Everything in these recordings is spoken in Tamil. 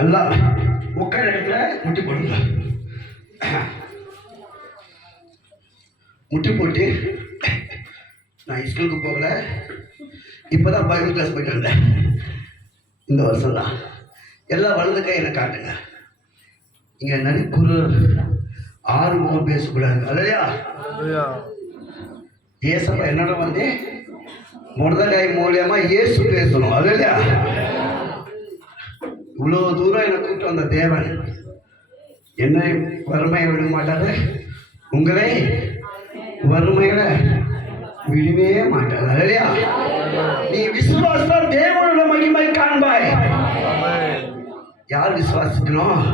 எல்லாம் உட்கார இடத்துல முட்டி போடுங்க. முட்டி போட்டு நான் ஸ்கூலுக்கு போகல, இப்போதான் பைபிள் கிளாஸ் போயிட்டு வந்தேன். இந்த வருஷம் தான். எல்லாம் வலது கை எனக்கு காட்டுங்க. இங்கே நடிப்புரு ஆர்வம் பேசக்கூடாது. அல்லையா? ஏசப்பா என்னோட வந்து முதலாய் மூலியமா இயேசு பேசணும். அல்லையா? இவ்வளோ தூரம் என்னை கூப்பிட்டு வந்த தேவன் என்னை வறுமையை விட மாட்டாரு, உங்களை வறுமையில விடவே மாட்டார். அல்லையா? நீ விசுவாசம் தேவனோட மகிமை காண்பாய். யார் விசுவாசிக்கணும்?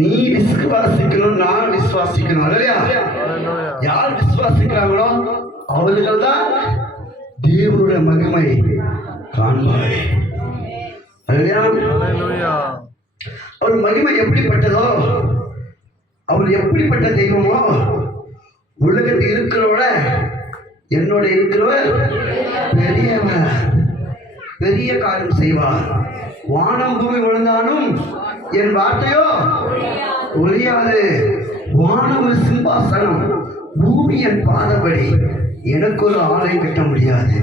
நீ விசுவாசிக்கணும், நான் விசுவாசிக்கணும். அல்லையா? யார் விசுவாசிக்கிறாங்களோ அவர்கள் தான் தேவனுடைய மகிமை காண்பாய். அவர் மகிமை எப்படிப்பட்டதோ, அவர் எப்படிப்பட்ட தெய்வமோ, உலகத்தில் இருக்கிறவட என்னோட இருக்கிறவர் பெரியவர், பெரிய காரியம் செய்வார். வானம் பூமி விழுந்தாலும் என் வார்த்தையோ ஒழியாது. வானம் சிம்மாசனம், பூமி என் பாதபடி. எனக்கு ஒரு ஆலயம் கட்ட முடியாது.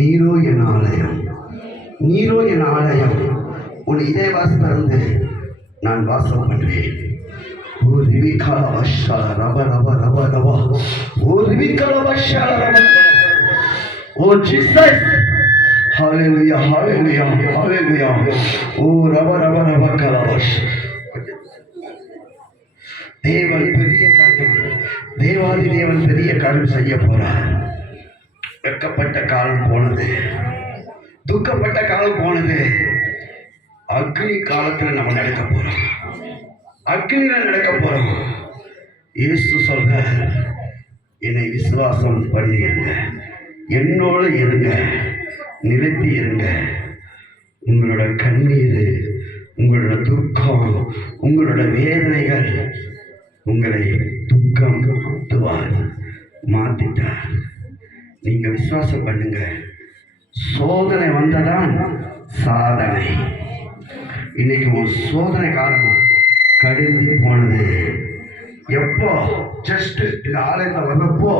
நீரோ என் ஆலயம், நீரோ என் ஆலயம். உன் இதய வாசம் திறந்து நான் வாசம் பண்ணுவேன். ஓ ரிவிகா வஷா ரப ரப ரப ரப. ஓ ரிவிகா வஷா ரப. ஓ ஜீசஸ், ஹalleluya ஹalleluya ஹalleluya. ஓ ரப ரப ரப கலவஷ். தேவன் பெரிய காரியம், தேவாதி தேவன் பெரிய காரியம் செய்ய போறார். வெட்கப்பட்ட காலம் போனது, துக்கப்பட்ட காலம் போனது. அக்னி காலத்துல நம்ம நடக்க போறோம், அக்னியில நடக்க போறோம். இயேசு சொல்ற, என்னை விசுவாசம் பண்ணிருங்க, என்னோடு இருங்க, நிலைத்து இருங்க. உங்களோட கண்ணீர், உங்களோட துக்கம், உங்களோட வேதனைகள் உங்களை துக்கம் மாத்திட்டார். நீங்க விசுவாசம் பண்ணுங்க. சோதனை வந்ததான் சாதனை. இன்னைக்கு ஒரு சோதனை காலம் கடிந்து போனது. எப்போ ஜஸ்ட் இந்த ஆலயத்தில் வந்தப்போ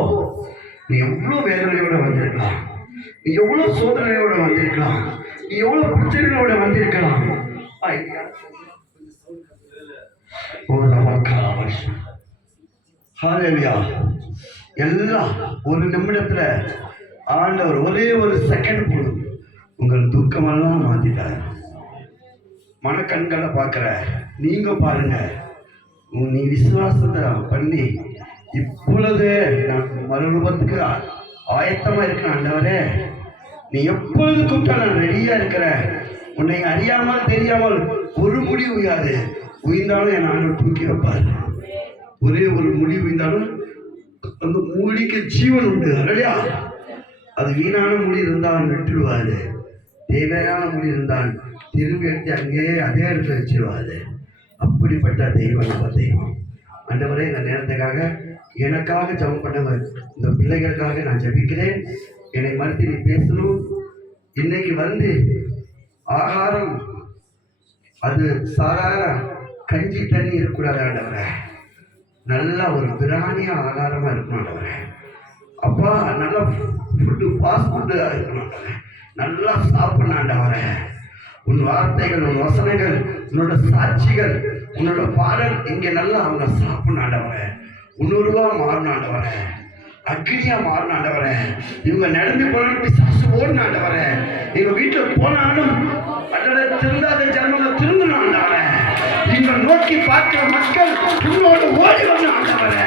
நீ எவ்வளோ வேதனையோட வந்திருக்கலாம், நீ எவ்வளோ சோதனையோட வந்திருக்கலாம், நீ எவ்வளோ பிரச்சனையோட வந்திருக்கலாம். எல்லாம் ஒரு நிமிடத்துல ஆண்டவர் ஒரே ஒரு செகண்ட் போதும் உங்கள் துக்கமெல்லாம் மாத்திட்டார். மனக்கண்களை பார்க்கிற நீங்க பாருங்க. நீ விசுவாசத்தை பண்ணி இப்பொழுது நான் மறுரூபத்துக்கு ஆயத்தமா இருக்கிறேன். ஆண்டவரே, நீ எப்பொழுது கூப்பிட்டா நான் ரெடியா இருக்கிறேன். உன்னை அறியாமல் தெரியாமல் ஒரு முடி உயாது, உயிர்ந்தாலும் என் ஆண்டவர் தூக்கி வைப்பார். ஒரே ஒரு முடி உயிர்ந்தாலும் அந்த மூடிக்கு ஜீவன் உண்டு. இல்லையா? அது வீணான முடி இருந்தால் நட்டுடுவாரு, தேவையான முடி இருந்தால் திரும்பி எடுத்து அங்கேயே அதே இடத்துல வச்சிருவாரு. அப்படிப்பட்ட தெய்வம் நம்ம தெய்வம். ஆண்டவரே, இந்த நேரத்துக்காக எனக்காக ஜெபம் பண்ணவர் இந்த பிள்ளைகளுக்காக நான் ஜெபிக்கிறேன். என்னை மறுத்து நீ பேசணும். இன்னைக்கு வந்து ஆகாரம் அது சாதாரண கஞ்சி தண்ணி இருக்கக்கூடாது ஆண்டவரே, நல்லா ஒரு பிராணியா ஆகாரமா இருக்கணும் ஆண்டவரே. அப்பா, நல்லா ஃபுட்டு ஃபாஸ்ட் ஃபுட்டு இருக்கணும் ஆண்டவரே. நல்லா சாப்பிடணும் ஆண்டவரே. உன் வார்த்தைகள், உன் வசனங்கள், உன்னோட சாட்சிகள், உன்னோட பாடல் இங்கே நல்லா அவங்க சாப்பிடணும் ஆண்டவரே. உணர்வா மாறணும் ஆண்டவரே, அக்னியா மாறணும் ஆண்டவரே. இவங்க நடந்து போனாலும் பிசாசு ஓடணும் ஆண்டவரே. இவங்க வீட்டில் போனாலும் திருந்தாத ஜனங்கள் திருந்தணும் ஆண்டவரே. இவங்க நோக்கி பார்க்கிற மக்கள் உங்களோட ஓடி வரணும் ஆண்டவரே.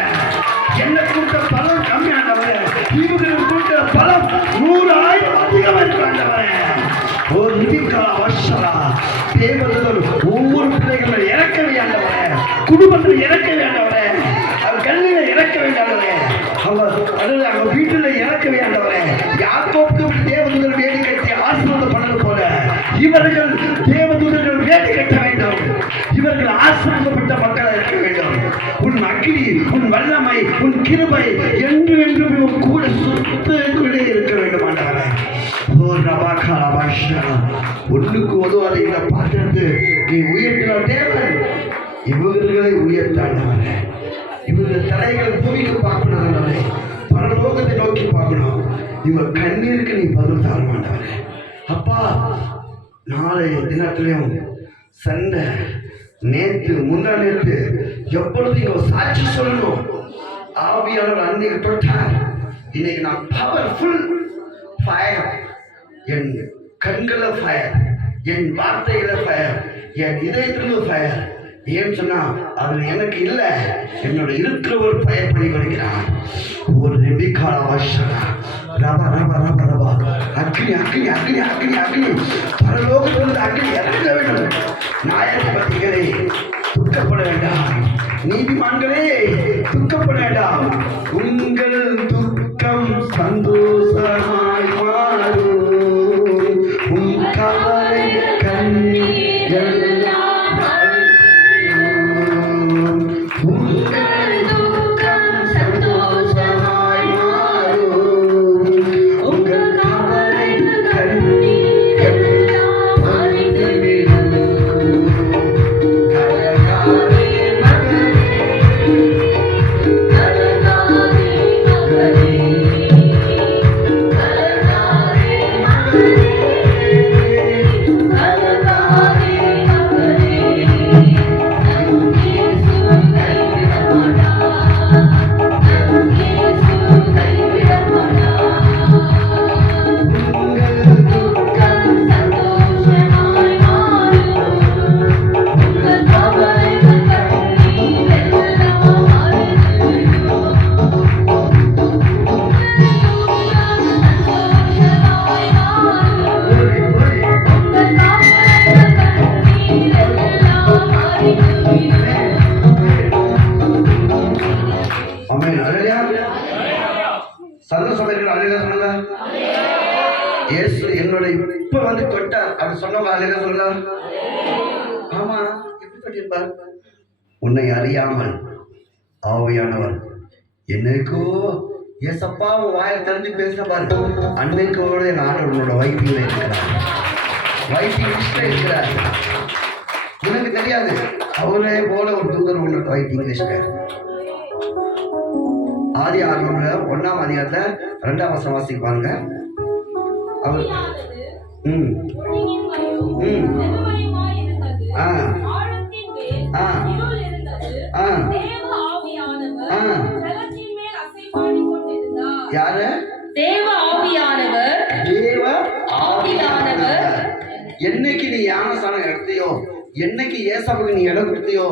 என்ன கூட்ட பலம் கம்மி ஆண்டவரே, இவங்க கூட்ட பலம் 100,000 அதிகம் இருக்கு ஆண்டவரே. ஒரு நிதிக்கா வருஷா தேவதூதர் ஒவ்வொரு பிள்ளைகளை இறக்கவே ஆண்டவரே, குடும்பத்தில் இறக்க வேண்டவரே, அவர் கல்லில இறக்க வேண்டாண்டவரே, அவர் வீட்டில் இறக்க வேண்டவரே. யாக்கோபுக்கு தேவதூதர் வேடி கட்டி ஆசீர்வாதம் பண்ணது போல இவர்கள் தேவதூதர்கள் வேடி கட்ட வேண்டும். இவர்கள் ஆசீர்வாதப்பட்ட மக்களாக இருக்க வேண்டும். உன் அக்கினி, உன் வல்லமை, உன் கிருபை என்று என்று கூட சுத்தக்குள்ளே இருக்க வேண்டும் ஆண்டவரே. ஒன்றுக்கு உதவாத இந்த பாத்திரத்து நீ உயர்த்தின தேவன் இவர்களை உயர்த்தாண்டவரே. இவர்கள் தலைகளை பூமிக்கு பார்க்கணும், பரலோகத்தை நோக்கி பார்க்கணும். இவர் கண்ணீருக்கு நீ பதில் தர மாட்டவரே. அப்பா, நாளைய தினத்திலையும் சண்டை நேற்று முந்தா நேற்று எப்பொழுது இங்க சாட்சி சொல்லணும். ஆவியாளர் அன்னைக்கு தொட்டார். இன்னைக்கு நான் பவர்ஃபுல் ஃபயர், என் கண்கள ஃபயர், என் வார்த்தைகள ஃபயர், என் இதயத்திலும் ஃபயர். ஏன்னு சொன்னா அது எனக்கு இல்ல, என்னோட இருக்கிற ஒரு ஃபயர் பண்ணி கொடுக்கிறான். ஒரு ரெபிகால வருஷனா ரபா ரபா ரபா ரபா அக்னி அக்னி அக்னி அக்னி அக்னி பரலோகத்திலிருந்து அக்னி இறங்க வேண்டும். நியாயாதிபதிகளே துக்கப்பட வேண்டாம், நீதிமான்களே துக்கப்பட வேண்டாம். உங்கள் துக்கம் சந்தோஷமாய் மாறும். உன் கவலை கண்ணீர் எல்லாம் உங்கள் துக்கம் சந்தோஷமாய் மாறும். உங்கள் கவலை கண்ணீர் எல்லாம் மறைந்துவிடும். கலங்காதே மகனே, கலங்காதே மகனே, கலங்காதே மகனே, கலங்காதே மகனே. நம் இயேசு கைவிட மாட்டார், நம் இயேசு கைவிட மாட்டார். உங்கள் துக்கம் சந்தோஷமாய் மாறும். உங்கள் கவலைகள் கண்ணீர் எல்லாம் மறைந்துவிடும். சந்தோஷமாய் மாறும். உங்கள் கவலைகள் கண்ணீர் எல்லாம் மறைந்துவிடும். ஆமென். அல்லேலூயா. சந்தோஷமா இருக்கிற அல்லேலூயா சொல்லுங்க. இயேசு என்னோட இப்ப வந்து தொட்டார் அப்படி சொன்னவங்க அல்லேலூயா சொல்லுங்க. ஆமா, எப்படி தொட்டிருப்பார்? உன்னை அறியாமல் ஆவியானவர் என்னைக்கோ ஏசப்பா உன் வாயை தெரிஞ்சு பேசின பாரு. அன்னைக்கோட என் ஆண்டவர் உன்னோட வைத்தியில இருக்கிறார், வைத்திய லிஸ்ட்ல இருக்கிறார். உனக்கு தெரியாது, அவரே போல ஒரு தூதர் உன்னோட வைத்திய லிஸ்ட்ல. ஆதி ஆகமம்ல 1ஆம் அதிகாரத்துல 2ஆம் வசனம் வாசிக்க பாருங்க. அவர் யாரு? தேவ ஆவியானவர். தேவ ஆவியானவர். என்னைக்கு நீ ஞானஸ்நானம் எடுத்தியோ, என்னைக்கு ஏசாவுக்கு நீ இடம் கொடுத்தியோ,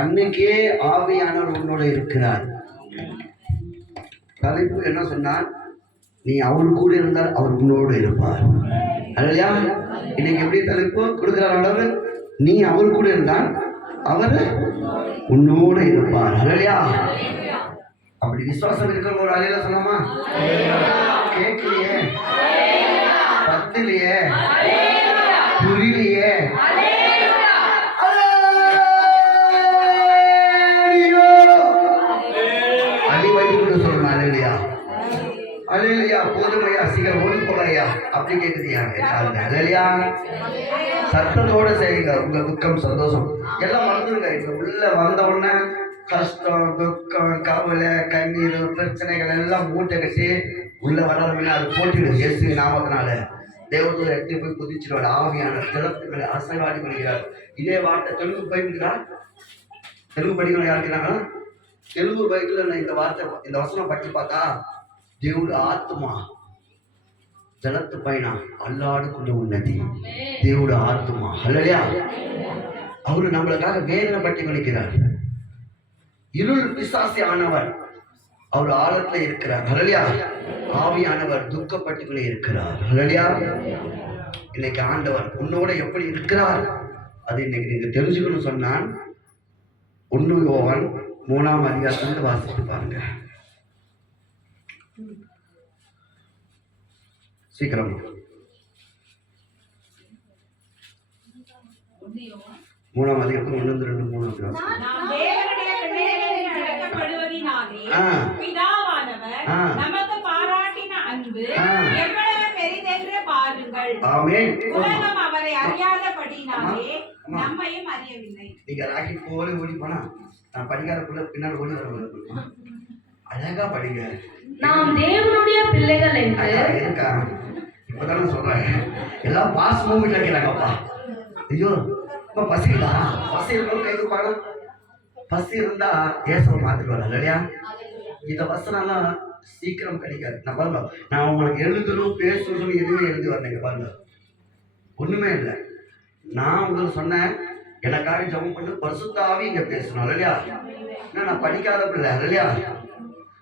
அன்னைக்கே ஆவியானவர் உன்னோட இருக்கிறார். தலைப்பு என்ன சொன்னார்? நீ அவர் கூட இருந்தால் அவர் உன்னோடு இருப்பார். அல்லையா? இன்னைக்கு எப்படி தலைப்பு கொடுக்கிறார் ஆண்டவர்? நீ அவர் கூட இருந்தால் அவர் உன்னோடு இருப்பார். அல்லையா? அப்படி விசுவாசம் இருக்கிற ஒரு அலையில சொல்லாமா? கேட்கலையே, பத்திலையே, புரியலையே, அலையிலையா போதுமையா சீக்கிரம் ஓடி போகலையா அப்படி கேட்குறீங்க. அலையிலையா சத்தத்தோட செய்யுங்க. உங்க துக்கம் சந்தோஷம் எல்லாம் மறந்துடுங்க. இப்ப உள்ள வந்த உடனே கஷ்டம் துக்கம் கவலை கண்ணீர் பிரச்சனைகள் எல்லாம் மூட்டை கட்டி உள்ள வளரவில்லை, அது போட்டிடும். இயேசு நாமத்தினால தேவதூர் எடுத்து போய் குதிச்சிடுவார். ஆவியான ஜலத்துக்களை அசைவாடி பண்ணுகிறார். இதே வார்த்தை தெலுங்கு பைபிள்கிறார். தெலுங்கு படிக்கணும் யாருக்கிறாங்களா? தெலுங்கு பைபிள் இந்த வார்த்தை இந்த வசனம் பற்றி பார்த்தா దేవుడు ఆత్మ జలత్తు పైన అల్లాడుకుంటూ ఉన్నది. దేవుడు ఆత్మ. హల్లెలూయా. அவரு நம்மளுக்காக வேதனை பற்றி நினைக்கிறார். இருள் பிசாசி ஆனவர் அவர் ஆழத்துல இருக்கிறார். ஹல்லேலூயா. ஆவியானவர் துக்கப்பட்டுக்குள்ளே இருக்கிறார். ஹல்லேலூயா. இன்னைக்கு ஆண்டவர் உன்னோட எப்படி இருக்கிறார் அது இன்னைக்கு நீங்க தெரிஞ்சுக்கணும். சொன்னான் 1 யோவான் 3ஆம் அதிகாரத்திலிருந்து வாசித்து பாருங்க. சீக்கிரம் 3ஆம் அதிகாரத்தில் 1, 2, 3 நமக்கு பாராட்டின அன்பு எவ்வளவு பெரிதென்று பாருங்கள். ஆமென். உலகம் அவரை அறியாதபடினாலே ஆமா நம்மையும் அறியவில்லை. நீங்க ராக்கெட் போல ஓடி போனா நான் படிக்காத புள்ள பின்னால் ஓடி வர அழகா படிங்க. நாம் தேவனுடைய பிள்ளைகள் என்று இருக்கா இப்பதானே சொல்றேன். எல்லாம் பாஸ் மூமெண்ட் வைக்கிறாங்கப்பா. ஐயோ இப்ப பசிக்குதா? பசி இருக்கணும் கைது பாடம். பசி இருந்தா ஏசவை மாத்திட்டு வரல இல்லையா? இந்த வசனம்லாம் சீக்கிரம் கிடைக்காது. நான் பாருங்க, நான் உங்களுக்கு எழுதணும் பேசணும் எதுவுமே எழுதி வரலைங்க பாருங்க, ஒண்ணுமே இல்லை. நான் உங்களுக்கு சொன்னேன் எனக்காக ஜெபம் பண்ணி பரிசுத்தாவே இங்க பேசணும் இல்லையா? ஏன்னா நான் படிக்காத பிள்ளை இல்லையா?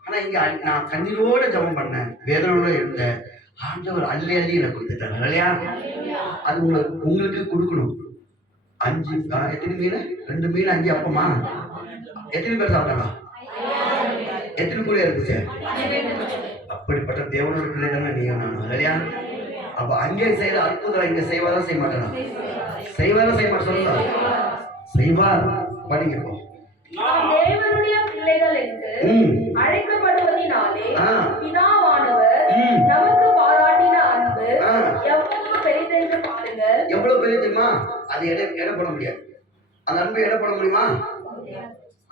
ஆனா இங்க நான் கண்ணீரோட ஜெபம் பண்ணேன், வேதனோட இருந்தேன். ஆண்டவர் அள்ளி அள்ளி எனக்கு கொடுத்துட்டாங்க இல்லையா? அது உங்களுக்கு கொடுக்கணும். 5 எத்தனை மீன்? 2 மீன் 5 அப்பமா எத்தனை பேர் சாப்பிட்டாங்க? எத்தனை கூட இருந்துச்சு? அப்படிப்பட்ட தேவனோட பிள்ளை தானே நீங்க நானும் இல்லையா? அப்ப அங்கே செய்யற அற்புதம் இங்க செய்வாரா செய்ய மாட்டாரா? செய்வாரா செய்ய மாட்டா? சொல்லுங்க செய்வார். படிங்க. நாம் தேவனுடைய பிள்ளைகள் என்று அழைக்கப்படுவதினாலே பிதாவானவர் நமக்கு பாராட்டின அன்பு எவ்வளவு பெரிதென்று பாருங்கள். எவ்வளவு பெரிய தெரியுமா? அது எடை போட முடியாது. அந்த அன்பு எடை போட முடியுமா?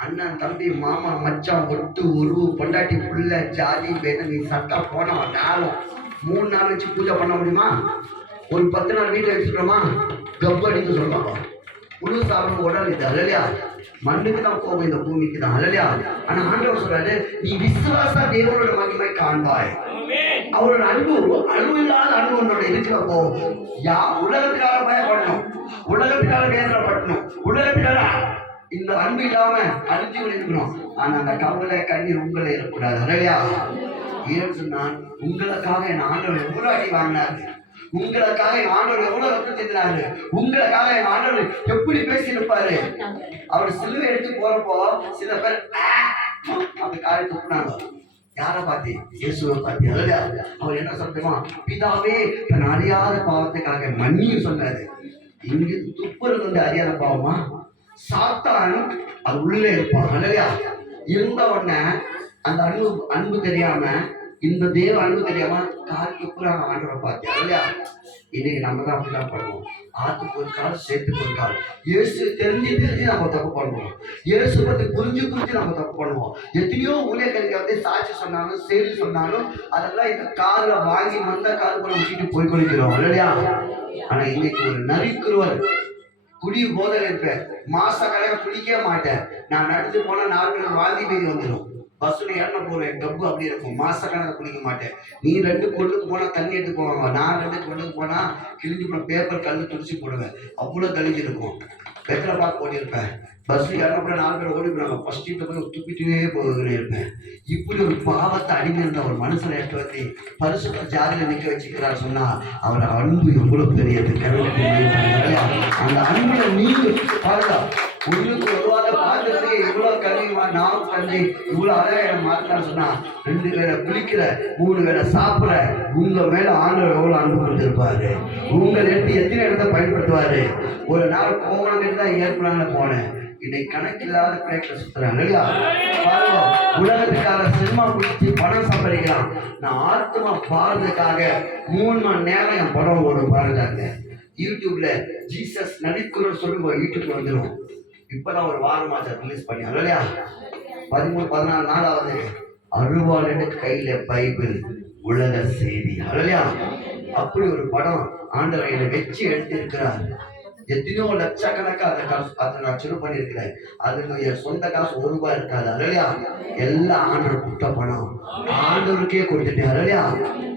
அண்ணன் தம்பி மாமா மச்சான் ஒட்டு உருவு பொண்டாட்டி புள்ள ஜாதி பேத நீ சட்டா போன நாளும் 3 நாள் வச்சு பூஜை பண்ண முடியுமா? ஒரு 10 நாள் வீட்டில் வச்சுட்டோமா கப்பு அடிக்க சொல்லுவாங்க. முழு சாப்பிட உடல் இது அல்லையா? மண்ணுக்கு தான் போகும், இந்த பூமிக்கு தான் அல்லையா? ஆனா ஆண்டவர் சொல்றாரு, நீ விசுவாச தேவனோட மகிமை காண்பாய். அவரோட அன்பு அன்பு இல்லாத அன்பு உன்னோட இருக்கிறப்போ உலகத்துக்காக பயப்படணும், உலகத்துக்காக வேதனைப்படணும், உலகத்துக்காக இந்த அன்பு இல்லாம அழிஞ்சு இருக்கணும். ஆனா அந்த கவலை கண்ணீர் உங்களை இருக்கக்கூடாது அல்லையா? ஏன்னு சொன்னால் உங்களுக்காக என் ஆண்டவர் எவ்வளவு அடி வாங்கினாரு, உங்களுக்காக என் ஆண்டவர் எவ்வளவு ரத்தம் செஞ்சாரு, உங்களுக்காக என் ஆண்டவர் எப்படி பேசியிருப்பாரு. அவர் சிலுவை எடுத்து போறப்போ சில பேர் அந்த காலை துப்புனாங்க. யாரை பார்த்து? இயேசுவை பார்த்து அல்லையா? அவர் என்ன சொல்லுமா? பிதாவே தன் அறியாத பாவத்துக்காக மன்னியும் சொன்னாரு. இங்கு துப்புறது வந்து அறியாத பாவமா? சாத்தான் அது உள்ளே இருப்பான் அல்லையா? இருந்த உடனே அந்த அன்பு தெரியாம, இந்த தேவ அன்பு தெரியாம காலுக்கு புறாங்க ஆண்டவரை பார்த்தேன் இல்லையா? இன்னைக்கு நம்ம தான் அப்படிதான் பண்ணுவோம். ஆத்துக்கு ஒரு கால் சேர்த்துக்கு ஒரு கால். இயேசு தெரிஞ்சு நம்ம தப்பு பண்ணுவோம். இயேசு பத்தி புரிஞ்சு நம்ம தப்பு பண்ணுவோம். எத்தனையோ ஊழியர்களுக்கு வந்து சாட்சி சொன்னாலும் செய்தி சொன்னாலும் அதெல்லாம் இந்த காதுல வாங்கி வந்த காது கூட விட்டுட்டு போய் கொள்கிறோம் இல்லையா? ஆனா இன்னைக்கு ஒரு நரிக்குருவர் குடி போதல் இருப்ப மாச கணக்க குடிக்கவே மாட்டேன். நான் நடந்து போனா 4 பேர் வாந்தி பேதி வந்துடும். பஸ்ஸுல ஏறின போறேன் கப்பு அப்படி இருக்கும். மாச கணக்க குடிக்க மாட்டேன். நீ 2 கொண்டுக்கு போனா தண்ணி எடுத்து போவாங்க, நான் 2 கொண்டுக்கு போனா கிழிஞ்சு போன பேப்பர் கல்லு துடிச்சு போடுவேன். அவ்வளவு கழிஞ்சு இருக்கும். வெத்தலை பார்க்க ஓடிருப்பேன். பஸ்ல ஏறின போல 4 பேர் ஓடி போனாங்க. ஃபர்ஸ்ட் சீட்டை போய் துப்பிட்டுவே போகுதுன்னு இருப்பேன். இப்படி ஒரு பாவத்தை அடிமை இருந்த ஒரு மனுஷனை எடுத்து வந்து பரிசுத்த ஜாதியில நிக்க வச்சுக்கிறார் சொன்னா அவர் அன்பு எவ்வளவு பெரியது. அந்த அன்புல நீங்க பாருங்க, ஒண்ணுக்கு ஒருவாத பாத்திரத்தையே இவ்வளவு கல்விமா நாம் கல்வி இவ்வளவு அழகாக மாற்றான்னு சொன்னா 2 வேளை குளிக்கிற 3 வேளை சாப்பிட உங்க மேல ஆண்டவர் எவ்வளவு அன்பு கொடுத்திருப்பாரு. உங்கள் எடுத்து எத்தனை இடத்த பயன்படுத்துவாரு. ஒரு நாள் போகணுன்னு தான் ஏற்படாங்க போனேன். இன்னைக்கு கணக்கில்லாத பிளேட்ல சுத்துறாங்க இல்லையா? பாருங்க, உலகத்துக்காக சினிமா குடிச்சு பணம் சம்பாதிக்கலாம். நான் ஆத்மா பாடுறதுக்காக 3 மணி நேரம் என் படம் ஓடும் பாருங்க. யூடியூப்ல ஜீசஸ் நடிக்கிறோம் சொல்லுங்க, யூடியூப்ல வந்துடும். இப்பதான் ஒரு வாரமாச்சு ரிலீஸ் பண்ணி இல்லையா? 13-14 நாளாவது. அருவாளு கையில பைபிள் உலக செய்தி இல்லையா? அப்படி ஒரு படம் ஆண்டவர் என்னை வச்சு எடுத்திருக்கிறார். எத்தனையோ லட்சக்கணக்காக அதை நான் சுரு பண்ணியிருக்கிறேன். அதுக்கு என் சொந்த காசு 1 ரூபாய் இருக்காது இல்லையா? எல்லாம் ஆண்டவர் கொடுத்த பணம் ஆண்டவருக்கே கொடுத்துட்டேன் இல்லையா?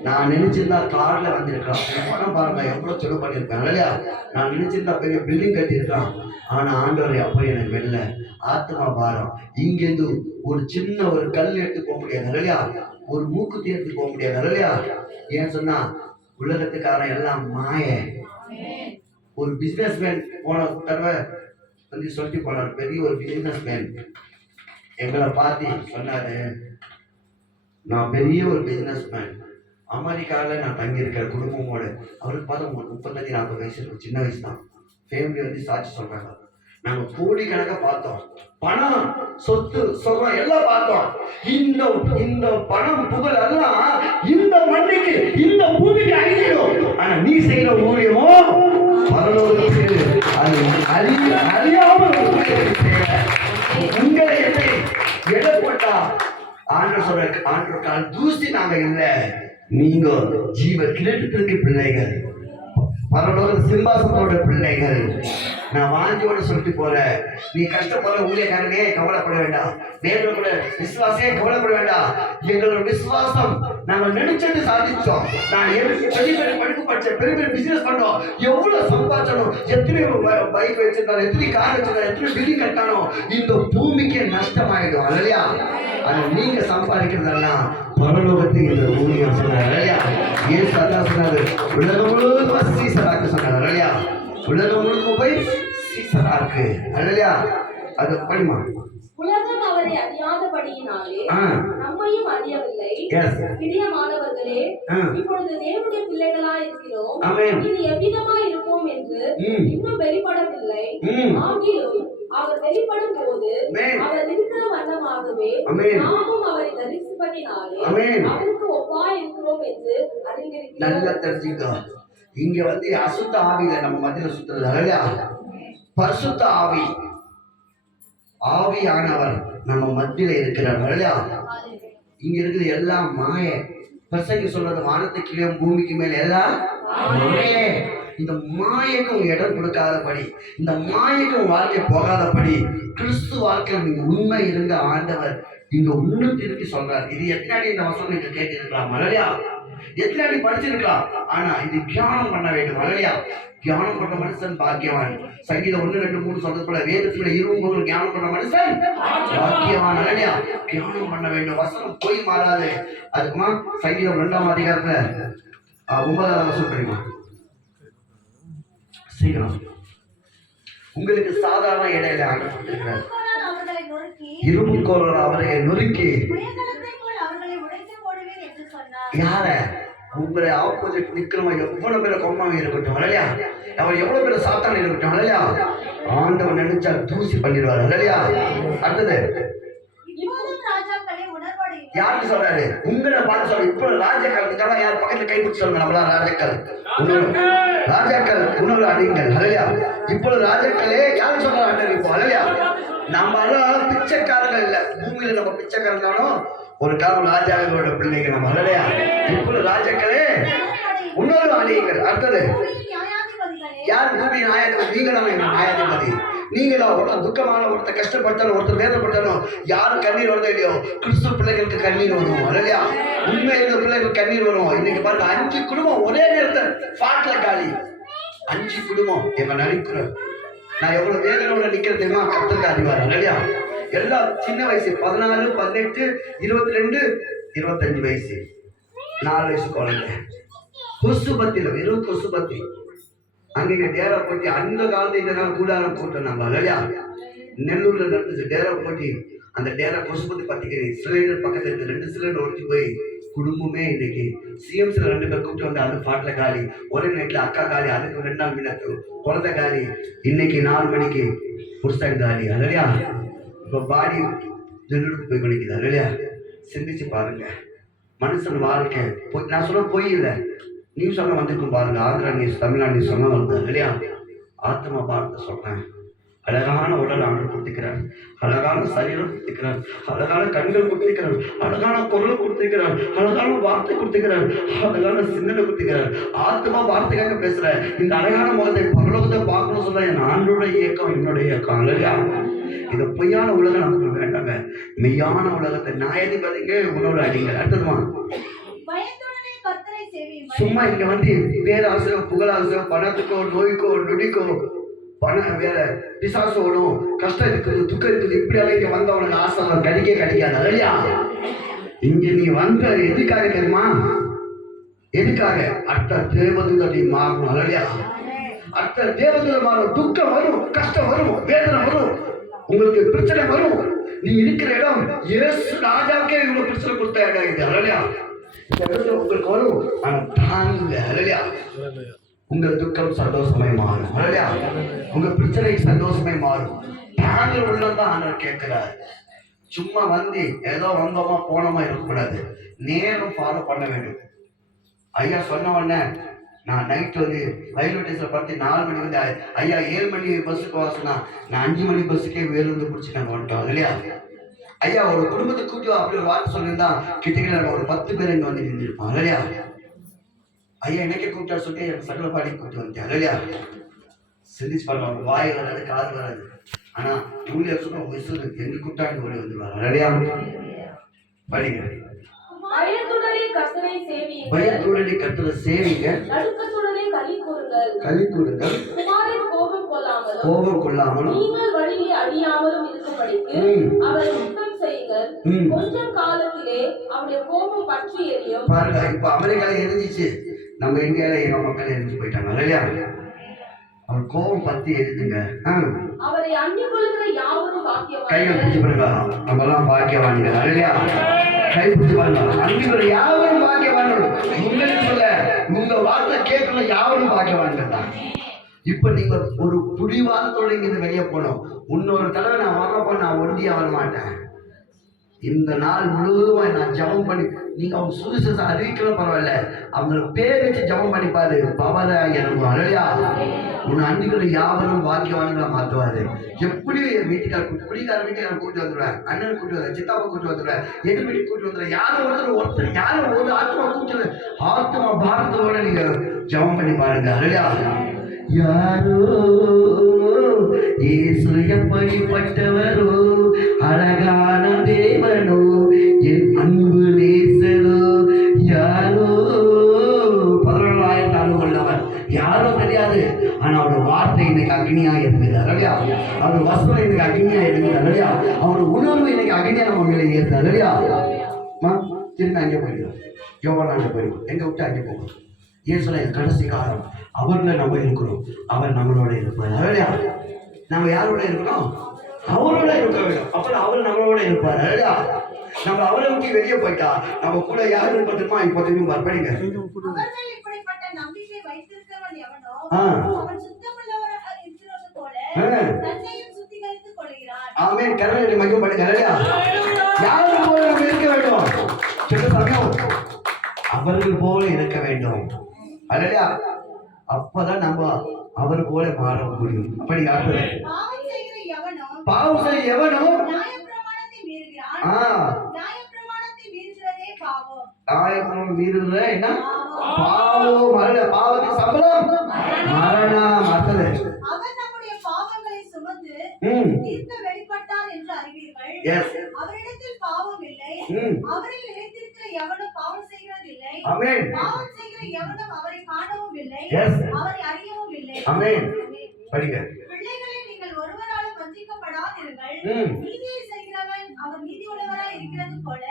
நான் நினைச்சிருந்தா கார்ல வந்திருக்கான். என் பணம் பாருங்க எவ்வளவு சுரு பண்ணியிருக்கேன் இல்லையா? நான் நினைச்சிருந்தா பெரிய பில்டிங் கட்டியிருக்கான். ஆனா ஆண்டவர் அப்படி எனக்கு வெளில ஆத்மா பாரம். இங்கேருந்து ஒரு சின்ன ஒரு கல் எடுத்து போக முடியாது இல்லையா? ஒரு மூக்குத்தி எடுத்து போக முடியாது இல்லையா? ஏன் சொன்னா உலகத்துக்காரன் எல்லாம் மாய. ஒரு பிசினஸ் மேன் போன தடவை வந்து சொல்லி போனார். பெரிய ஒரு பிசினஸ் மேன் எங்களை பார்த்து சொன்னாரு, நான் பெரிய ஒரு பிசினஸ் மேன், அமெரிக்காவில் நான் தங்கியிருக்கிற குடும்பமோட. அவருக்கு பார்த்தா 35-40 வயசு இருக்கும், சின்ன வயசு தான். ஃபேமிலி வந்து சாட்சி சொல்றாங்க, நாங்க கோடி கணக்க பார்த்தோம், பணம் சொத்து சொகம் எல்லாம் பார்த்தோம். இந்த பணம் புகழ் எல்லாம் இந்த மண்ணுக்கு இந்த பூமிக்கு அழிஞ்சிடும். ஆனா நீ செய்யற ஊழியமோ பரலோகத்துக்கு அது ஆண்டவர் கால் தூசி நாங்க இல்ல. நீங்க ஜீவ கிரீடத்திற்கு பிள்ளைகள், பரலோக சிம்மாசனத்தோட பிள்ளைகள். நான் வாஞ்சியோட சொல்லிட்டு போறேன். நீ கஷ்டப்படுற ஊழியக்காரனே கவலைப்பட வேண்டாம். தேவன் கூட விசுவாசே கவலைப்பட வேண்டாம். எங்களோட விசுவாசம் நாங்க நினைச்சது சாதிச்சோம். நான் பெரிய பெரிய படிப்பு படிச்சேன், பெரிய பெரிய பிசினஸ் பண்ணோம், எவ்வளவு சம்பாதிச்சணும், எத்தனை பைக் வச்சிருந்தாலும், எத்தனை கார் வச்சிருந்தாலும், எத்தனை பில்டிங் கட்டாலும் இந்த பூமிக்கு நஷ்டமாயிடும் இல்லையா? அது நீங்க சம்பாதிக்கிறதெல்லாம் பரலோகத்துக்கு இந்த ஊழியம் சொன்னார் இல்லையா? ஏன் அதான் சொன்னாரு, உலகம் முழுவதும் சீசராக்கு சொன்னார் இல்லையா? உலகம் முழுவதும் போய் சீசராக்கு இல்லையா? அது படிமா. உலகம் அவரை அறியாதபடியினாலே நம்மையும் அறியவில்லை. பிரியமானவர்களே, இப்பொழுது தேவனுடைய பிள்ளைகளாய் இருக்கிறோம். இது எவ்விதமாய் இருப்போம் என்று இன்னும் வெளிப்படவில்லை. ஆகிலும் அவர் வெளிப்படும் போது அவர் இருக்கிற வண்ணமாகவே நாமும் அவரை தரிசிப்பதினாலே அவருக்கு ஒப்பாய் இருக்கிறோம் என்று அறிந்திருக்கிறோம். நல்லா தெரிஞ்சுக்கோ. இங்க அசுத்த ஆவியில நம்ம மத்தியில சுத்துறது இல்லையா? பரிசுத்த ஆவி, ஆவியானவர் நம்ம மத்தியில இருக்கிறார் இல்லையா? இங்க இருக்குது எல்லாம் மாய. பிரசங்க சொல்றது வானத்து கீழே பூமிக்கு மேல எல்லாம் மாய. இந்த மாயக்கும் இடம் கொடுக்காதபடி, இந்த மாயக்கும் வாழ்க்கை போகாதபடி கிறிஸ்து வாழ்க்கையில் நீங்க உண்மை இருந்த ஆண்டவர் இங்க இன்னும் திருப்பி சொல்றாரு. இது எத்தனை இந்த வசனம் நீங்க கேட்டிருக்கலாம் இல்லையா? எத்தனை படிச்சிருக்கலாம். ஆனா இது தியானம் பண்ண வேண்டும் இல்லையா? தியானம் பண்ற மனுஷன் பாக்கியவான். சங்கீதம் 1, 2, 3 சொல்றது போல வேதத்துல 20 தியானம் பண்ற மனுஷன் பாக்கியவான் இல்லையா? தியானம் பண்ண வேண்டும். வசனம் போய் மாறாது. அதுக்குமா சங்கீதம் 2ஆம் அதிகாரத்துல 9ஆவது வசனம் தெரியுமா? சீக்கிரம். உங்களுக்கு சாதாரண இடையில ஆண்டவர் இரும்புக்கோளால் அவரை நொறுக்கி யார உங்களை ஆப்போசிட் நிக்கிறவங்க எவ்வளவு பேர கொம்மாவை இருக்கட்டும் இல்லையா? அவர் எவ்வளவு பேர சாத்தான இருக்கட்டும் இல்லையா? ஆண்டவன் நினைச்சா தூசி பண்ணிடுவார் இல்லையா? அடுத்தது யாருக்கு சொல்றாரு? உங்களை பார்த்து சொல்ற. இப்போ ராஜாக்கள் யார் பக்கத்துல கைப்பிடிச்சு சொல்லுங்க. நம்மளா ராஜாக்கள், ராஜாக்கள் உணவு அடிங்கள் இல்லையா? இப்பொழுது ராஜாக்களே யாரு சொல்றாங்க இப்போ இல்லையா? நம்ம எல்லாம் பிச்சைக்காரர்கள் இல்ல. பூமியில நம்ம பிச்சைக்காரங்களும் ஒரு காலம் ராஜாக்களோட பிள்ளைங்க நம்ம இல்லையா? இப்பொழுது ராஜாக்களே உணவு அடியுங்கள். அடுத்தது யார்? பூமி நியாயாதிபதி. நீங்களும் எங்க நியாயாதிபதி. நீங்களும் ஒருத்தர் துக்கமான, ஒருத்தர் கஷ்டப்பட்டாலும், ஒருத்தர் வேதப்பட்டாலும், யாரும் கண்ணீர் வருதோ இல்லையோ, கிறிஸ்துவ பிள்ளைகளுக்கு கண்ணீர் வரும் இல்லையா? உண்மை இருந்த பிள்ளைகளுக்கு கண்ணீர் வரும். இன்னைக்கு பாருங்க, 5 குடும்பம் ஒரே நேரத்தில் பாட்டுல காலி. 5 குடும்பம் எங்க நினைக்கிறேன். நான் எவ்வளவு வேதனோட நிக்கிற தெரியுமா? கத்தருக்கு அறிவார் இல்லையா? எல்லாம் சின்ன வயசு, 14, 18, 22, 25 வயசு, 4 வயசு குழந்தை. கொசுபத்தில வெறும் கொசுபத்தி. அங்கே டேரா போட்டி அந்த காலத்து இந்த காலம் கூடாரம் போட்டோம் நம்ம இல்லையா? நெல்லூர்ல நடந்துச்சு டேரா போட்டி. அந்த டேரா கொசுபத்தி பத்திக்கிறேன். சிலிண்டர் பக்கத்துல இருக்கு. 2 சிலிண்டர் ஒழிச்சு போய் குடும்பமே இன்னைக்கு சிஎம்ஸ்ல 2 பேர் கூப்பிட்டு வந்து அந்த பாட்டுல காலி. ஒரே நைட்ல அக்கா காலி. அதுக்கு 2 நாள் முன்னாடி குழந்தை காலி. இன்னைக்கு 4 மணிக்கு புருஷன் காலி இல்லையா? இப்போ பாடி நெல்லூருக்கு போய் பண்ணிக்குதா இல்லையா? சிந்திச்சு பாருங்க. மனுஷன் வாழ்க்கை நான் சொல்ல போய் இல்லை. நியூஸ் எல்லாம் வந்திருக்கும் பாருங்க. ஆந்திரா நியூஸ், தமிழ்நாடு நியூஸ் எல்லாம் வருது இல்லையா? ஆத்மா பார்த்து சொல்றேன். அழகான உடல் ஆண்டு கொடுத்துக்கிறார், அழகான சரீரம் கொடுத்துக்கிறார், அழகான கண்கள் கொடுத்துக்கிறார், அழகான குரல் கொடுத்துக்கிறார், அழகான வார்த்தை கொடுத்துக்கிறார், அழகான சிந்தனை கொடுத்துக்கிறார். ஆத்மா வார்த்தைக்காக பேசுற இந்த அழகான முகத்தை பரலோகத்தை பார்க்கணும் சொல்ல என் ஆண்டோட இயக்கம் என்னுடைய இயக்கம் இல்லையா? இது பொய்யான உலகம் நமக்கு வேண்டாங்க. மெய்யான உலகத்தை நியாயாதிபதிங்க உணவு அடிங்க. அடுத்ததுமா சும்மா இங்க பேராசை, புகழாசை, பணத்துக்கோ, நோய்க்கோ, நொடிக்கோ, பணம் வேற பிசாசோடும், கஷ்டம் இருக்குது, துக்கம் இருக்குது, இப்படியெல்லாம் இங்க வந்தவனுக்கு ஆசை கிடைக்காது இல்லையா? இங்க நீ வந்த எதுக்காக தெரியுமா? எதுக்காக? அர்த்த தேவதூதனை மாறணும் இல்லையா? அர்த்த தேவதூத மாறும். துக்கம் வரும், கஷ்டம் வரும், வேதனை வரும், உங்களுக்கு பிரச்சனை வரும். நீ இருக்கிற இடம் இயேசு ராஜாக்கே இவ்வளவு பிரச்சனை கொடுத்த இடம் இது இல்லையா? உங்களுக்கு வரும், ஆனா தாங்க இல்லையா? உங்க துக்கம் சந்தோஷமாய் மாறும் இல்லையா? உங்க பிரச்சனை சந்தோஷமாய் மாறும். தாங்க உள்ளதான் ஆண்டவர் கேட்கிறார். சும்மா ஏதோ வந்தோமா போனோமா இருக்கக்கூடாது. நேரம் ஃபாலோ பண்ண வேண்டும். ஐயா சொன்ன உடனே நான் நைட் ரயில்வே ஸ்டேஷன் பார்த்து 4 மணி ஐயா 7 மணி பஸ்ஸுக்கு வாசனா நான் 5 மணி பஸ்ஸுக்கே வேலூர்ந்து பிடிச்சி நாங்கள் வந்துட்டோம் இல்லையா? ஐயா ஒரு குடும்பத்தை கூட்டி வா அப்படி ஒரு வார்த்தை சொல்லியிருந்தா கிட்டத்தட்ட ஒரு 10 பேர் இங்க வந்து நின்றுருப்பாங்க இல்லையா? ஐயா எனக்கே கூப்பிட்டா சொல்லி எனக்கு சகல பாடி கூட்டி வந்துட்டேன் இல்லையா? சிந்திச்சு பாருங்க, அவங்க வாய் வராது காது வராது, ஆனா ஊழியர் சொன்ன விசுறு எங்க கூட்டாண்டு ஓடி வந்துருவாங்க இல்லையா? படிங்க. பயத்துடனே கர்த்தரை சேவிங்க, களி கூறுங்கள், கோபம் கொள்ளாமலும் நீங்கள் வழியை அழியாமலும் இருக்கும்படிக்கு அவரை சுத்தம் செய்யுங்கள். கொஞ்சம் காலத்திலே அவருடைய கோபம் பற்றி எரியும். பாருங்க, இப்ப அமெரிக்கால எரிஞ்சிச்சு, நம்ம இந்தியால எங்க மக்கள் எரிஞ்சு போயிட்டாங்க இல்லையா? அவர் கோபம் பத்தி எரிஞ்சுங்க. அவரை அண்டிக் கொள்கிற யாவரும் பாக்கியவான்கள். கையை பிடிச்சு பாருங்க, நம்ம எல்லாம் பாக்கியவான்கள் இல்லையா? கை பிடிச்சு பாருங்க, அண்டிக் கொள்கிற யாவரும் பாக்கியவான்கள். உங்களுக்கு சொல்ல, உங்க வார்த்தை கேட்கணும், யாவரும் பாக்கியவான்கள் தான். இப்ப நீங்க ஒரு புடிவாதத்தோட இங்க வெளியே போனோம். இன்னொரு தடவை நான் வரப்போ நான் ஒண்டியா வர மாட்டேன். இந்த நாள் முழுவதும் நான் ஜபம் பண்ணி, நீங்க அவங்க சுவிசேஷம் அறிவிக்கலாம் பரவாயில்ல, அவங்க பேர் வச்சு ஜபம் பண்ணிப்பாரு. பவர எனக்கு அழலையா உன்னை அன்னைக்கு யாவரும் வாக்கியவானுங்களா மாத்துவாரு. எப்படி என் வீட்டுக்கார வீட்டுக்காரன் கூட்டி வந்துடுவேன், அண்ணன் கூட்டி வந்துடுவேன், சித்தாப்பா கூட்டி வந்துடுவேன், எதிர் வீட்டுக்கு கூட்டி வந்துடுவேன். யாரும் ஒருத்தர் யாரும் ஒரு ஆத்மா கூட்டி ஆத்மா பாரத்தோட நீங்க ஜபம் பண்ணி பாருங்க அழலையா. யாரோ இயேசு எப்படிப்பட்டவரோ, அழகான தேவனோ, என் அன்பு நேசரோ. யாரோ 17,000 ஆண்டு உள்ளவர், யாரோ தெரியாது, ஆனா அவருடைய வார்த்தை இன்னைக்கு அக்னியா இருக்கிறார் இல்லையா? அவருடைய வசனம் இன்னைக்கு அக்னியா இருக்கிறார் இல்லையா? அவருடைய உணர்வு இன்னைக்கு அக்னியா நம்ம மேலே ஏற்றார் இல்லையா? திரும்ப அங்கே போயிடுவோம், யோவானாண்ட போயிடுவோம், எங்க விட்டு அங்கே போகும். ஏன் சொல்ல கடைசி காலம் அவர்ல நம்ம இருக்கிறோம், அவர் நம்மளோட இருப்பார் இல்லையா? நம்ம யாரோட இருக்கணும்? அவரோட இருக்க வேண்டும். அப்புறம் அவர் நம்மளோட இருப்பார் இல்லையா? நம்ம அவரை விட்டு வெளியே போயிட்டா நம்ம கூட யாரு இருப்பதுமா இப்ப திரும்பி படிங்க. ஆமென். கர்த்தரை மகிமை பண்ணுங்க இல்லையா? யாரு போல நம்ம இருக்க வேண்டும்? சில சமயம் அவர்கள் போல இருக்க வேண்டும் அல்லையா? அப்பதான் நம்ம அவர் போல மாற முடியும். அப்படி பாவம் செய்ய எவனோ நியாயப்பிரமாணத்தை மீறுகிற என்ன பாவம் மரண, பாவத்தின் சம்பளம் மரணம். மற்றது அவரிடத்தில் பாவம் இல்லை, அவரில் நிலைத்திருக்கிற எவனும் பாவம் செய்கிறதில்லை. ஆமென். பாவம் செய்கிற எவனும் அவரை காணவும் இல்லை, அவரை அறியவும் இல்லை. ஆமென். படிங்க. பிள்ளைகளே, நீங்கள் ஒருவராலும் வஞ்சிக்கப்படாதிருங்கள். நீதியை செய்கிறவன் அவர் நீதியுள்ளவராய் இருக்கிறது போல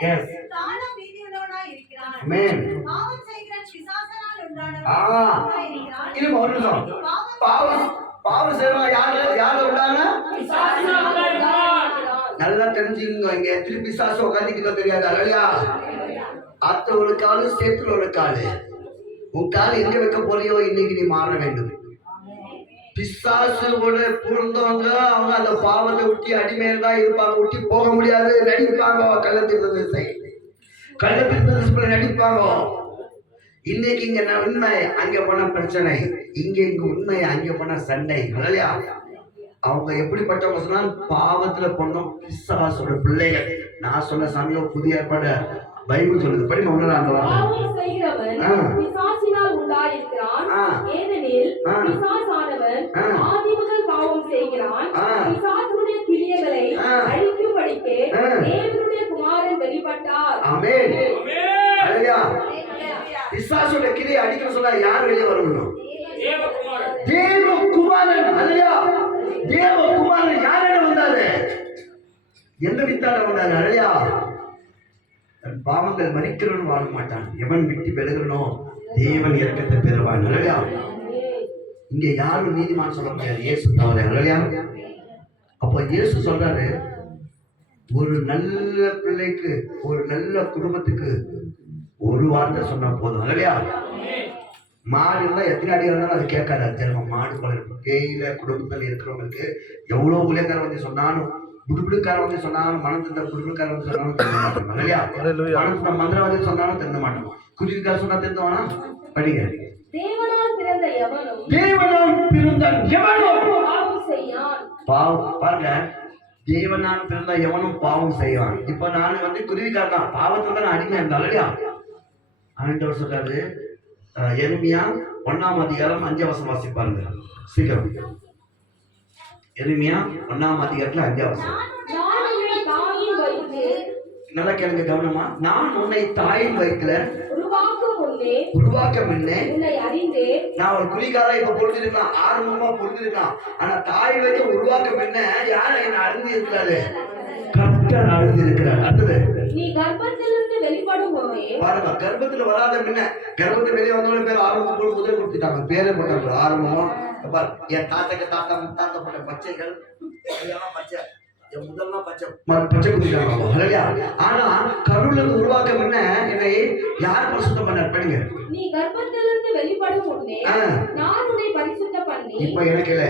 தானும் நீதியுள்ளவனாய் இருக்கிறான். ஆமென். பாவம் செய்கிற பிசாசனால் உண்டானவனாய் இருக்கிறான். இது ஒரு நிமிஷம். பாவம் செய்றவன் யாரு உண்டான? நல்லா தெரிஞ்சுங்க. இங்க திருப்பி பிசாசு உட்காந்துக்கிட்ட தெரியாது இல்லையா? அத்த ஒரு காலு, சேத்துல ஒரு காலு. உன் கால் எங்க வைக்க போறியோ இன்னைக்கு நீ மாற வேண்டும். பிசாசோட பிறந்தவங்க அவங்க அந்த பாவத்தை விட்டு அடிமையில தான் இருப்பாங்க, விட்டு போக முடியாது. நடிப்பாங்க, கள்ளத்திருத்த நடிப்பாங்க. இன்னைக்கு இங்க உண்மை, அங்க போன பிரச்சனை, இங்க உண்மை, அங்க போன சண்டை இல்லையா? அவங்க எப்படிப்பட்டவங்க சொன்னா பாவத்துல பொண்ணும் பிசாசோட பிள்ளைகள். நான் சொன்ன சமயம் புதிய ஏற்பாடு பைபிள் சொல்லுது. படி ஒண்ணு அந்த பிசாசோட கிரியை அடிக்கிற சொன்னா யார் வெளியே வரணும்? தேவகுமாரன் அல்லையா? தேவகுமாரன் யாரிடம் வந்தாரு? எந்த வித்தாட வந்தாரு அல்லையா? தன் பாவங்கள் மன்னிக்கிறவன் வாழ மாட்டான், எவன் விட்டு விலகிறனோ தேவன் இரக்கத்தை பெறுவான் அல்லையா? இங்க யாரும் நீதிமான் சொல்ல முடியாது, இயேசு தவிர அல்லையா? அப்போ இயேசு சொல்றாரு, ஒரு நல்ல பிள்ளைக்கு, ஒரு நல்ல குடும்பத்துக்கு ஒரு வார்த்தை சொன்னா போதும் இல்லையா? மாடு இருந்தால் எத்தனை அடி இருந்தாலும் அது கேட்காது. அது தெரியுமா? மாடு போல இருக்கும். கேயில குடும்பத்தில் இருக்கிறவங்களுக்கு எவ்வளவு ஊழியக்காரன் வந்து சொன்னாலும், புடுபுடுக்காரன் வந்து சொன்னாலும், மனம் தந்த புடுபுடுக்காரன் வந்து சொன்னாலும் தெரிஞ்ச மாட்டோம் இல்லையா? மனம் தந்த மந்திரவாதி சொன்னாலும் தெரிஞ்ச மாட்டோம். குருவிக்கார சொன்னா தெரிஞ்சவனா? படிங்க. தேவனால் பிறந்த எவனும் பாவம் பாருங்க, தேவனால் பிறந்த எவனும் பாவம் செய்வான். இப்ப நான் குருவிக்காரன் தான், பாவத்துல தான் அடிமை இருந்தாலும் இல்லையா? ஆண்டவர் சொல்றாரு, எரேமியா 1ஆம் அதிகாரம் 5ஆம் வசனம் வாசிப்பாருங்க சீக்கிரம். எரேமியா 1ஆம் அதிகாரத்துல 5ஆம் வசனம். நல்லா கேளுங்க கவனமா. நான் உன்னை தாயின் வயிற்றுல உருவாக்க முன்னே நான் ஒரு குழிக்காரா இப்ப பொழுதுருக்கலாம், ஆரம்பமா பொழுதுருக்கலாம். ஆனா தாய் வயிற்று உருவாக்க முன்ன யார என்ன அறிந்து இருக்கிறாரு? கர்த்தர் அறிந்து இருக்கிறார். அடுத்தது, நீ கர்ப்பத்திலிருந்து வெளிப்படும் போதே பாருங்க, கர்ப்பத்துல வராத முன்ன, கர்ப்பத்துல வெளியே வந்தவங்க பேர் ஆரம்பம் போட்டு குதிரை கொடுத்துட்டாங்க, பேரே போட்டாங்க ஆரம்பமா. என் தாத்தாக்கு தாத்தா முத்தாத்த போட்ட பச்சைகள் பச்சை, என் முதல்லாம் பச்சை பச்சை குடிக்கிறாங்க. ஆனா கருவுல இருந்து உருவாக்க முன்ன என்னை யார் பரிசுத்தம் பண்ணார்? படிங்க. நீ கர்ப்பத்திலிருந்து வெளிப்படும் முன்னே நான் உன்னை பரிசுத்தம் பண்ணி. இப்ப எனக்கு இல்ல,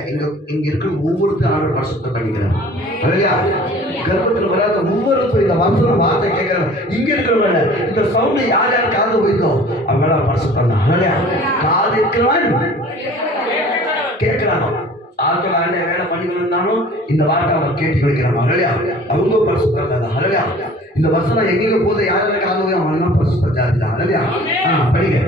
இங்க இருக்கிற ஒவ்வொருத்தரும் ஆண்டவர் பரிசுத்தம் பண்ணிக்கிறார். இல்லையா? கர்ப்பத்துல வராத ஒவ்வொருத்தரும் இந்த வசன வார்த்தை கேட்கிறாங்க. இங்க இருக்கிறவங்க இந்த சவுண்டை யார் யார் காது போயிட்டோ அவங்கள பரிசுத்தம் தான். இல்லையா? காது இருக்கிறவன் கேட்கிறாங்க. ஆட்கள் ஆண்ட வேலை பண்ணி இருந்தாலும் இந்த வார்த்தை அவங்க கேட்டு கிடைக்கிறாங்க. இல்லையா? அவங்க பரிசுத்தம் தான். இல்லையா? இந்த வசனம் எங்க போது யார் யார் காது போய் அவங்க எல்லாம் பரிசுத்தம் ஜாதி தான். இல்லையா? படிங்க.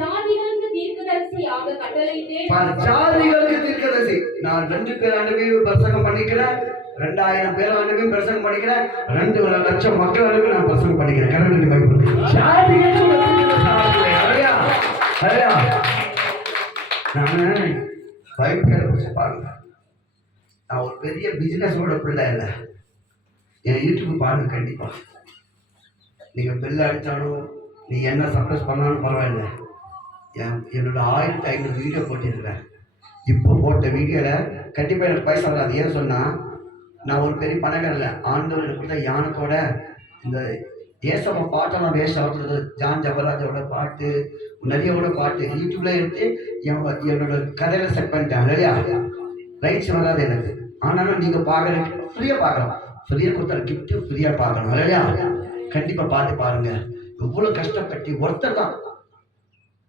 ஜாதிகளுக்கு தீர்க்கதரிசியாக கட்டளையிட்டேன். ஜாதிகளுக்கு தீர்க்கதரிசி. நான் 2 பேர் ஆண்டுமே பிரசங்கம் பண்ணிக்கிறேன், 2000 பேர் ஆண்டுமே பிரசங்கம் பண்ணிக்கிறேன், 2 லட்சம் மக்கள் ஆண்டுமே நான் பிரசங்கம் பண்ணிக்கிறேன். கடவுளுக்கு பயப்படுறேன். ஜாதிகளுக்கு நான் பைபிளை குறிச்சு பாருங்க. நான் ஒரு பெரிய பிசினஸோட பிள்ளை இல்லை. என் யூடியூப் பாருங்க கண்டிப்பா. நீங்க பெல் அடித்தாலும் நீ என்ன சப்ரஸ் பண்ணாலும் பரவாயில்ல. என்னோட 1500 வீடியோ போட்டிருக்கிறேன். இப்போ போட்ட வீடியோவில் கண்டிப்பாக எனக்கு பைசா வராது. ஏன் சொன்னால் நான் ஒரு பெரிய பணக்காரன் இல்லை. ஆண்டவர் எனக்கு கொடுத்த யானத்தோட இந்த ஏசம்மா பாட்டெல்லாம் வேஸ்ட் ஆகுறது. ஜான் ஜபராஜோட பாட்டு, நிறையோட பாட்டு யூடியூப்ல எடுத்து என்னோட கதையில செட் பண்ணிட்டேன். இல்லையா? ரைட்ஸ் வராது எனக்கு. ஆனாலும் நீங்கள் பார்க்குற ஃப்ரீயாக பார்க்கலாம். ஃப்ரீயாக கொடுத்தா கிஃப்ட்டு ஃப்ரீயாக பார்க்கணும். இல்லையா? கண்டிப்பாக பார்த்து பாருங்க. எவ்வளோ கஷ்டப்பட்டு ஒருத்தர் தான்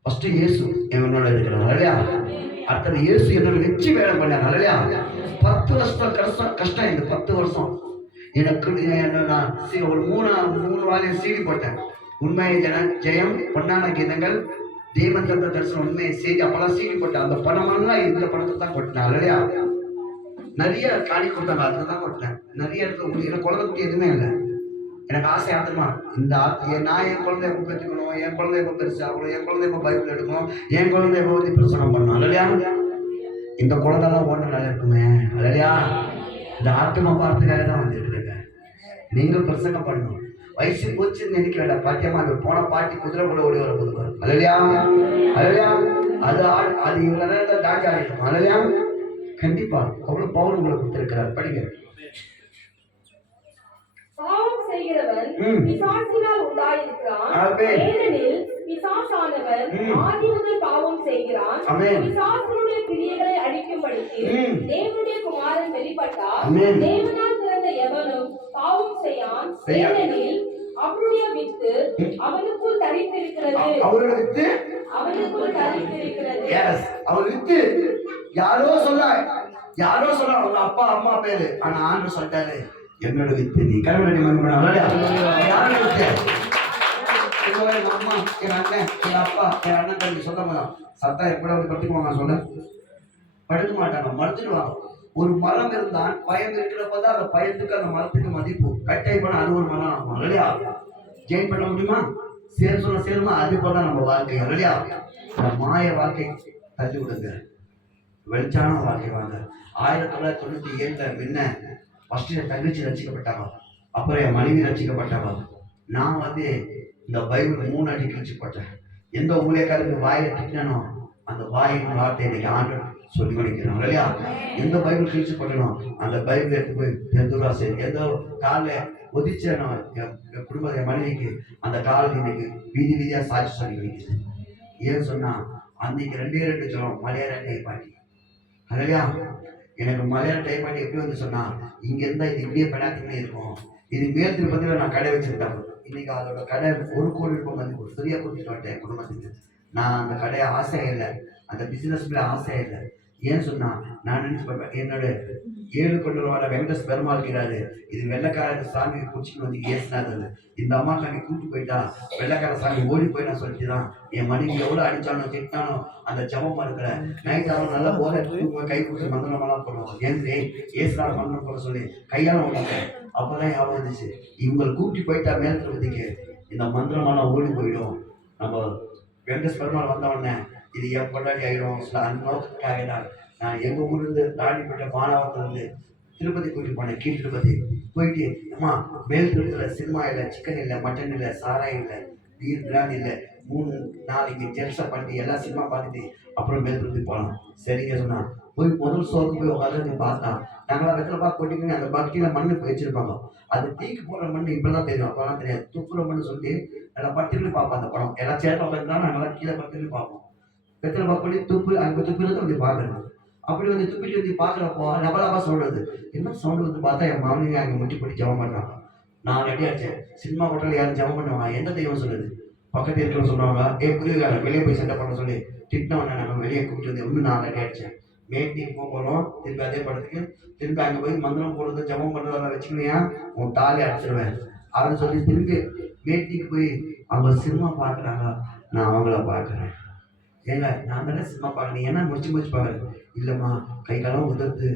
ஃபர்ஸ்ட் இயேசு என்னோட இருக்கிறாங்க. இல்லையா? அடுத்தது இயேசு என்னோட வச்சு வேலை பண்ணாங்க. இல்லையா? 10 வருஷம் கஷ்டம். இந்த 10 வருஷம் எனக்கு நான் ஒரு 3 வாரியம் சீடி போட்டேன். உண்மையை ஜெயம், பொன்னான கீதங்கள், தேவந்தந்த தரிசனம், உண்மையை செய்தி, அப்பெல்லாம் சீடி போட்டேன். அந்த பணமெல்லாம் இந்த பணத்தை தான் கொட்டினேன். இல்லையா? நிறைய காணி கொடுத்தாங்க, அதில் தான் கொட்டினேன். நிறைய இடத்துல எனக்கு குழந்தை குட்டி எதுவுமே இல்லை. எனக்கு ஆசை ஆத்திரமா இந்த நான் என் குழந்தைய பெற்றுக்கணும், என் குழந்தைய பெருசு ஆகணும், என் குழந்தைய பைபிள் எடுக்கணும், என் குழந்தைய பிரசனம் பண்ணணும். இல்லையா? இந்த குழந்தைலாம் ஓட்ட நல்லா இருக்குமே. இல்லையா? இந்த ஆத்மா பார்த்துக்காக தான் வந்துருக்குறேங்க. நீங்க பிரசங்கம் பண்ணணும். வயசு போச்சுன்னு நினைக்க வேண்டாம். பாட்டியம்மா போன பாட்டி குதிரை கூட ஓடி வர போதுவார். இல்லையா? இல்லையா? அது இவ்வளவு நேரம் தாக்கி ஆகிட்டோம். இல்லையா? கண்டிப்பா அவ்வளவு பவுன் உங்களை கொடுத்திருக்கிறார். படிங்க. பாவம் செய்கிறவன் பிசாசினால் உண்டாயிருக்கிறான். ஏனெனில் பிசாசானவன் ஆதி முதல் பாவம் செய்கிறான். பிசாசனுடைய கிரியைகளை அழிக்கும்படிக்கு தேவனுடைய குமாரன் வெளிப்பட்டார். தேவனால் பிறந்த எவனும் பாவம் செய்யான். ஏனெனில் அவருடைய வித்து அவனுக்குள் தரித்திருக்கிறது. அவருடைய வித்து அவனுக்குள் தரித்திருக்கிறது. எஸ், அவர் வித்து யாரோ சொல்ல அவங்க அப்பா அம்மா பேரு. ஆனா ஆண்டு சொல்லிட்டாரு, என்னோட வித்து நீ கடவுளை மறுபடியும் யாரோட வித்து? என் அம்மா, என் அண்ணன், என் அப்பா, என் அண்ணன் தம்பி சொல்ல மாட்டான். சத்தா எப்படி வந்து படுத்துக்குவாங்க? சொல்ல படுக்க மாட்டாங்க, மறுத்துடுவாங்க. ஒரு மரம் இருந்தால் பயம் இருக்கிறப்பதான் அந்த பயத்துக்கு அந்த மரத்துக்கு மதிப்பு. கட்டாய் பண்ண அது ஒரு மரம் ஆகும். இல்லையா? ஜெயின் பண்ண முடியுமா? சேருமா? அது போல நம்ம வாழ்க்கை. இல்லையா? அந்த மாய வாழ்க்கை தள்ளி விடுங்க, வெளிச்சான வாழ்க்கை வாங்க. 1997 முன்ன ஃபர்ஸ்ட் என் தங்கச்சி ரசிக்கப்பட்டாங்க, அப்புறம் என் மனைவி ரசிக்கப்பட்டாங்க. நான் இந்த பைபிள் 3 அடி கிழிச்சு போட்டேன். எந்த ஊழியக்காரருக்கு வாயை திட்டனோ அந்த வாயின் வார்த்தை இன்னைக்கு ஆண்டு சொல்லி கொடுக்கிறோம். இல்லையா? எந்த பைபிள் கிழிச்சு போட்டணும் அந்த பைபிள் எடுத்து போய் தெருவா சரி எந்த காலில் ஒதிச்சேனோ என் குடும்ப என் மனைவிக்கு அந்த காலில் இன்னைக்கு வீதியா சாட்சி சொல்லி வைக்கிறேன். ஏன் சொன்னா அன்னைக்கு 2 சொல்லுவோம் மலையாள டைப்பாட்டி. இல்லையா? எனக்கு மலையாள டைப்பாட்டி எப்படி சொன்னா, இங்க இருந்தா இது இப்படியே பெண்ணாத்திலே இருக்கும். இது மேல் திருப்பதியில் நான் கடை வச்சுருந்தேன். இன்னைக்கு அதோட கடை 1 கோடி ரூபாய் மதிப்பு. ஃப்ரீயாக கொடுத்துட்டு வந்துட்டேன் குடும்பத்துக்கு. நான் அந்த கடையை ஆசையே இல்லை, அந்த பிசினஸ் ஆசையே இல்லை. ஏன் சொன்னா நான் நினைச்சு பார்ப்பேன், என்னோட 7 கொண்டு வர வெங்கடேஷ் பெருமாள் இருக்கிறாரு, இது வெள்ளைக்கார சாமி குடிச்சுட்டு வந்து ஏசினாது. இந்த அம்மா சாமி கூப்பிட்டு போயிட்டா வெள்ளைக்கார சாமி ஓடி போய் நான் சொல்லிட்டுதான் என் மனைவி எவ்வளவு அடிச்சானோ திட்டானோ அந்த ஜபம் இருக்கிற நைட் ஆகும் நல்லா போல கை கொடுத்து மந்திரமெல்லாம் போடுவோம். ஏன் ஏசுனால மந்திரம் போட சொல்லி கையால ஓடிட்டேன். அப்பதான் ஞாபகம் வந்துச்சு, இவங்களை கூப்பிட்டு போயிட்டா மேல் திருப்பதிக்கு இந்த மந்திரமெல்லாம் ஓடி போயிடும். நம்ம வெங்கடேஷ் பெருமாள் வந்தவொடனே இது என் கொண்டாடி ஆயிடும். சில அந்த நோக்கத்துக்காக தான் நான் எங்கள் ஊர்லேருந்து ராணிப்பேட்டை மாணவத்திலேருந்து திருப்பதி கூட்டிட்டு போனேன். கீழ் திருப்பதி போயிட்டு அம்மா மேல் திருப்பதியில் சினிமா இல்லை, சிக்கன் இல்லை, மட்டன் இல்லை, சாராயம் இல்லை, பீர் பிராணி இல்லை, 3-4 இங்கே ஜெல்ஸை பண்ணி எல்லா சினிமா பார்த்துட்டு அப்புறம் மேல் திருப்பதி போகலாம். சரிங்க சொன்னா போய் முதல் ஷோக்கு போய் உட்காந்து பார்த்தா நாங்களாம் வெத்தலை பார்க்க போட்டிங்கன்னு அந்த பக்தியில் மண்ணு வச்சிருப்பாங்க. அது டீக்கு போடுற மண் இப்பெல்லாம் தெரியும், அப்பெல்லாம் தெரியாது. துப்புற மண்ணு சொல்லி நல்லா பட்டுன்னு பார்ப்போம். அந்த படம் எல்லாம் சேர்த்து உட்காந்துதான் நாங்களாம் கீழே பட்டுன்னு பார்ப்போம். வெத்தலை பார்க்க துப்பு அங்கே துப்புறது வந்து பார்க்கறது. அப்படி வந்து துப்பிட்டு வந்து பார்க்குறப்போ நபலாபா சொல்றது என்ன சவுண்டு வந்து பார்த்தா என் மாமனிங்க அங்கே முட்டி போட்டு ஜபம் பண்ணுறாங்க. நான் ரெடி ஆச்சேன். சினிமா ஹோட்டலில் யாரும் ஜபம் பண்ணுவாங்க, எந்த தெய்வம் சொல்லுது? பக்கத்து இருக்கிறவங்க சொல்லுவாங்க, புரியுதுக்கார வெளியே போய் சண்டை பண்ண சொல்லி திட்டினவன நம்ம வெளியே கூப்பிட்டு வந்து இன்னும் நான் ரெடி ஆயிடுச்சேன். மேட்டிங் போகிறோம் திருப்பி அதே படத்துக்கு திருப்பி அங்கே போய் மந்திரம் போடுறது ஜபம் பண்ணுறதெல்லாம் வச்சுக்கணியா உன் தாலி அடிச்சிடுவேன் அப்படின்னு சொல்லி திருப்பி மேட்டிக்கு போய் அவங்க சினிமா பார்க்குறாங்க. நான் அவங்கள பார்க்குறேன். ஏங்க நான் தானே சினிமா பார்க்குறேன், ஏன்னா முடிச்சு பார்க்குறேன். இல்லைம்மா கை காலம் உதர்த்து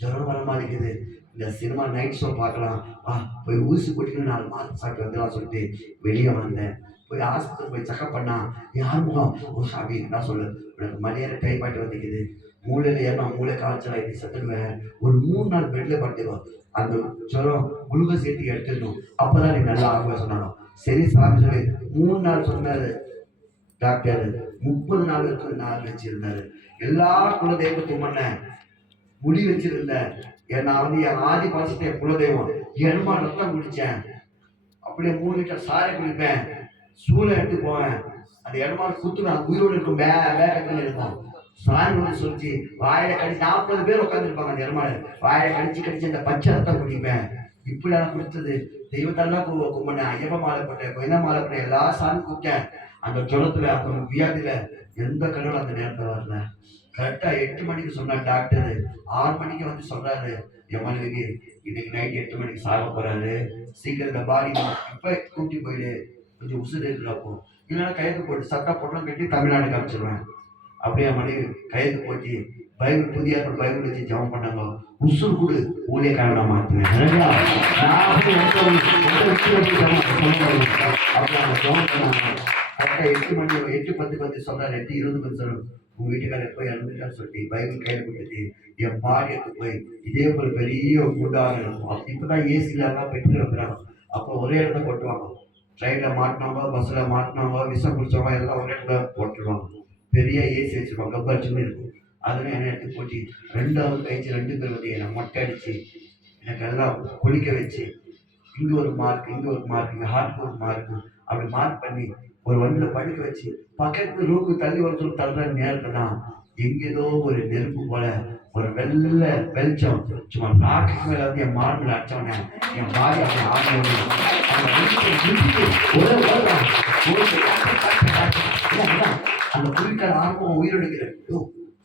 ஜுரம் வர மாதிரி இருக்குது, இந்த சினிமா நைட் ஷோ பார்க்கலாம் வா, போய் ஊசி போட்டின்னு 4 மாதம் சாப்பிட்டு வந்துடலாம் சொல்லிட்டு வெளியே வந்தேன். போய் ஆஸ்பத்திரி போய் செக்அப் பண்ணா யார் முகம் ஒரு சாமி நான் சொல்லு எனக்கு மலையாள டைப்பாயிட்டு வந்துக்குது, மூளையில் ஏன்னா மூளை காய்ச்சல் ஆகிட்டு செத்துடுவேன், ஒரு 3 நாள் பெட்டில் படுத்துக்கும், அந்த ஜுரம் குளுக்கோஸ் ஏற்றி எடுத்துடணும், அப்போதான் நீ நல்லா ஆகுவேன் சொன்னாங்க. சரி சாமி சொல்லி 3 நாள் சொன்னார் டாக்டர். 30 நாள் வரைக்கும் நாள் வச்சிருந்தாரு. எல்லா குலதெய்வத்தையும் பண்ண முடி வச்சிருந்தேன். நான் வந்து என் ஆதி பாசிட்ட குலதெய்வம் எருமா ரத்தம் குடிச்சேன். அப்படியே 3 லிட்டர் சாரை குடிப்பேன், சூளை எடுத்து போவேன், அந்த எருமா குத்துவேன், உயிரோடு இருக்கும் வேகத்தில் இருக்கும். சாமி வந்து சொல்லிச்சு வாயில கடிச்சு 40 பேர் உட்காந்துருப்பாங்க. அந்த எருமாள் வாயில கடிச்சு அந்த பச்சை ரத்தம் குடிப்பேன். இப்படிலாம் கொடுத்தது தெய்வத்தெல்லாம் கும்பிட்டேன். ஐயப்ப மாலை போட்டேன், கொய்னா மாலை போட்டேன், எல்லா சாமி கூப்பிட்டேன். அந்த ஜுரத்துல அந்த வியாதியில எந்த கடவுளும் அந்த நேரத்தில் வரல. கரெக்டா 8 மணிக்கு சொன்னார் டாக்டர். 6 மணிக்கு வந்து சொல்றாரு என் மனைவிக்கு இன்னைக்கு நைட் 8 மணிக்கு சாக போறாரு, சீக்கிரம் இந்த பாடி இப்ப கூட்டி போயிடு, கொஞ்சம் உசுறு இருக்கிறப்போ இல்லைன்னா கையெழுத்து போட்டு சட்டா போட்டெல்லாம் கட்டி தமிழ்நாடு காமிச்சிருவேன். அப்படியே என் மனைவி கையெழுத்து போட்டு பைபிள் புதிய பைபிள் வச்சு ஜெபம் பண்ணாங்க. உசுறு கூட ஊழியக்காரன் நான் மாற்றுவேன். அப்படி அவங்க ஜெபம் பண்ணாங்க. கரெக்டாக 8 மணி 8:10 சொல்றாரு, 8:20 சொல்றாரு உங்க வீட்டுக்காரர் போய் இறந்துட்டான்னு சொல்லிட்டு பைபிள் கையில் கொடுத்துட்டு என் பாடி எடுத்து போய் இதே போல பெரிய குண்டாக இருக்கும். இப்பதான் ஏசிலாம் பெற்று வைக்கிறாங்க. அப்போ ஒரே இடத்த கொட்டுவாங்க. ட்ரெயினில் மாட்டினவங்க, பஸ்ஸில் மாட்டினவங்க, விஷம் குடிச்சவங்க எல்லாம் ஒரே இடத்துல போட்டுருவாங்க. பெரிய ஏசி வச்சிருவாங்க, கப்பரிச்சுன்னு இருக்கும். அதில் என்னை எடுத்து போட்டி 2வது கழிச்சு 2 பேர் வந்து என்னை மொட்டை அடிச்சு எனக்கு எல்லாம் குளிக்க வச்சு இங்கே ஒரு மார்க் இங்கே ஒரு மார்க் இங்கே ஹார்ட்டுக்கு ஒரு மார்க் அப்படி மார்க் பண்ணி ஒரு வண்டியில் படிக்க வச்சு பக்கத்து ரூமுக்கு தள்ளி வர சொல்லி தள்ளுற நேரத்தில் தான் எங்கேதோ ஒரு நெருப்பு போல ஒரு வெள்ளை வெளிச்சம் சும்மா நாட்டுக்கு மேலே வந்து என் மார்பில் அடிச்சவனே என் பாடி அப்படி ஆடி அந்த குறிக்கார ஆர்வம் உயிரிழக்கிறேன்.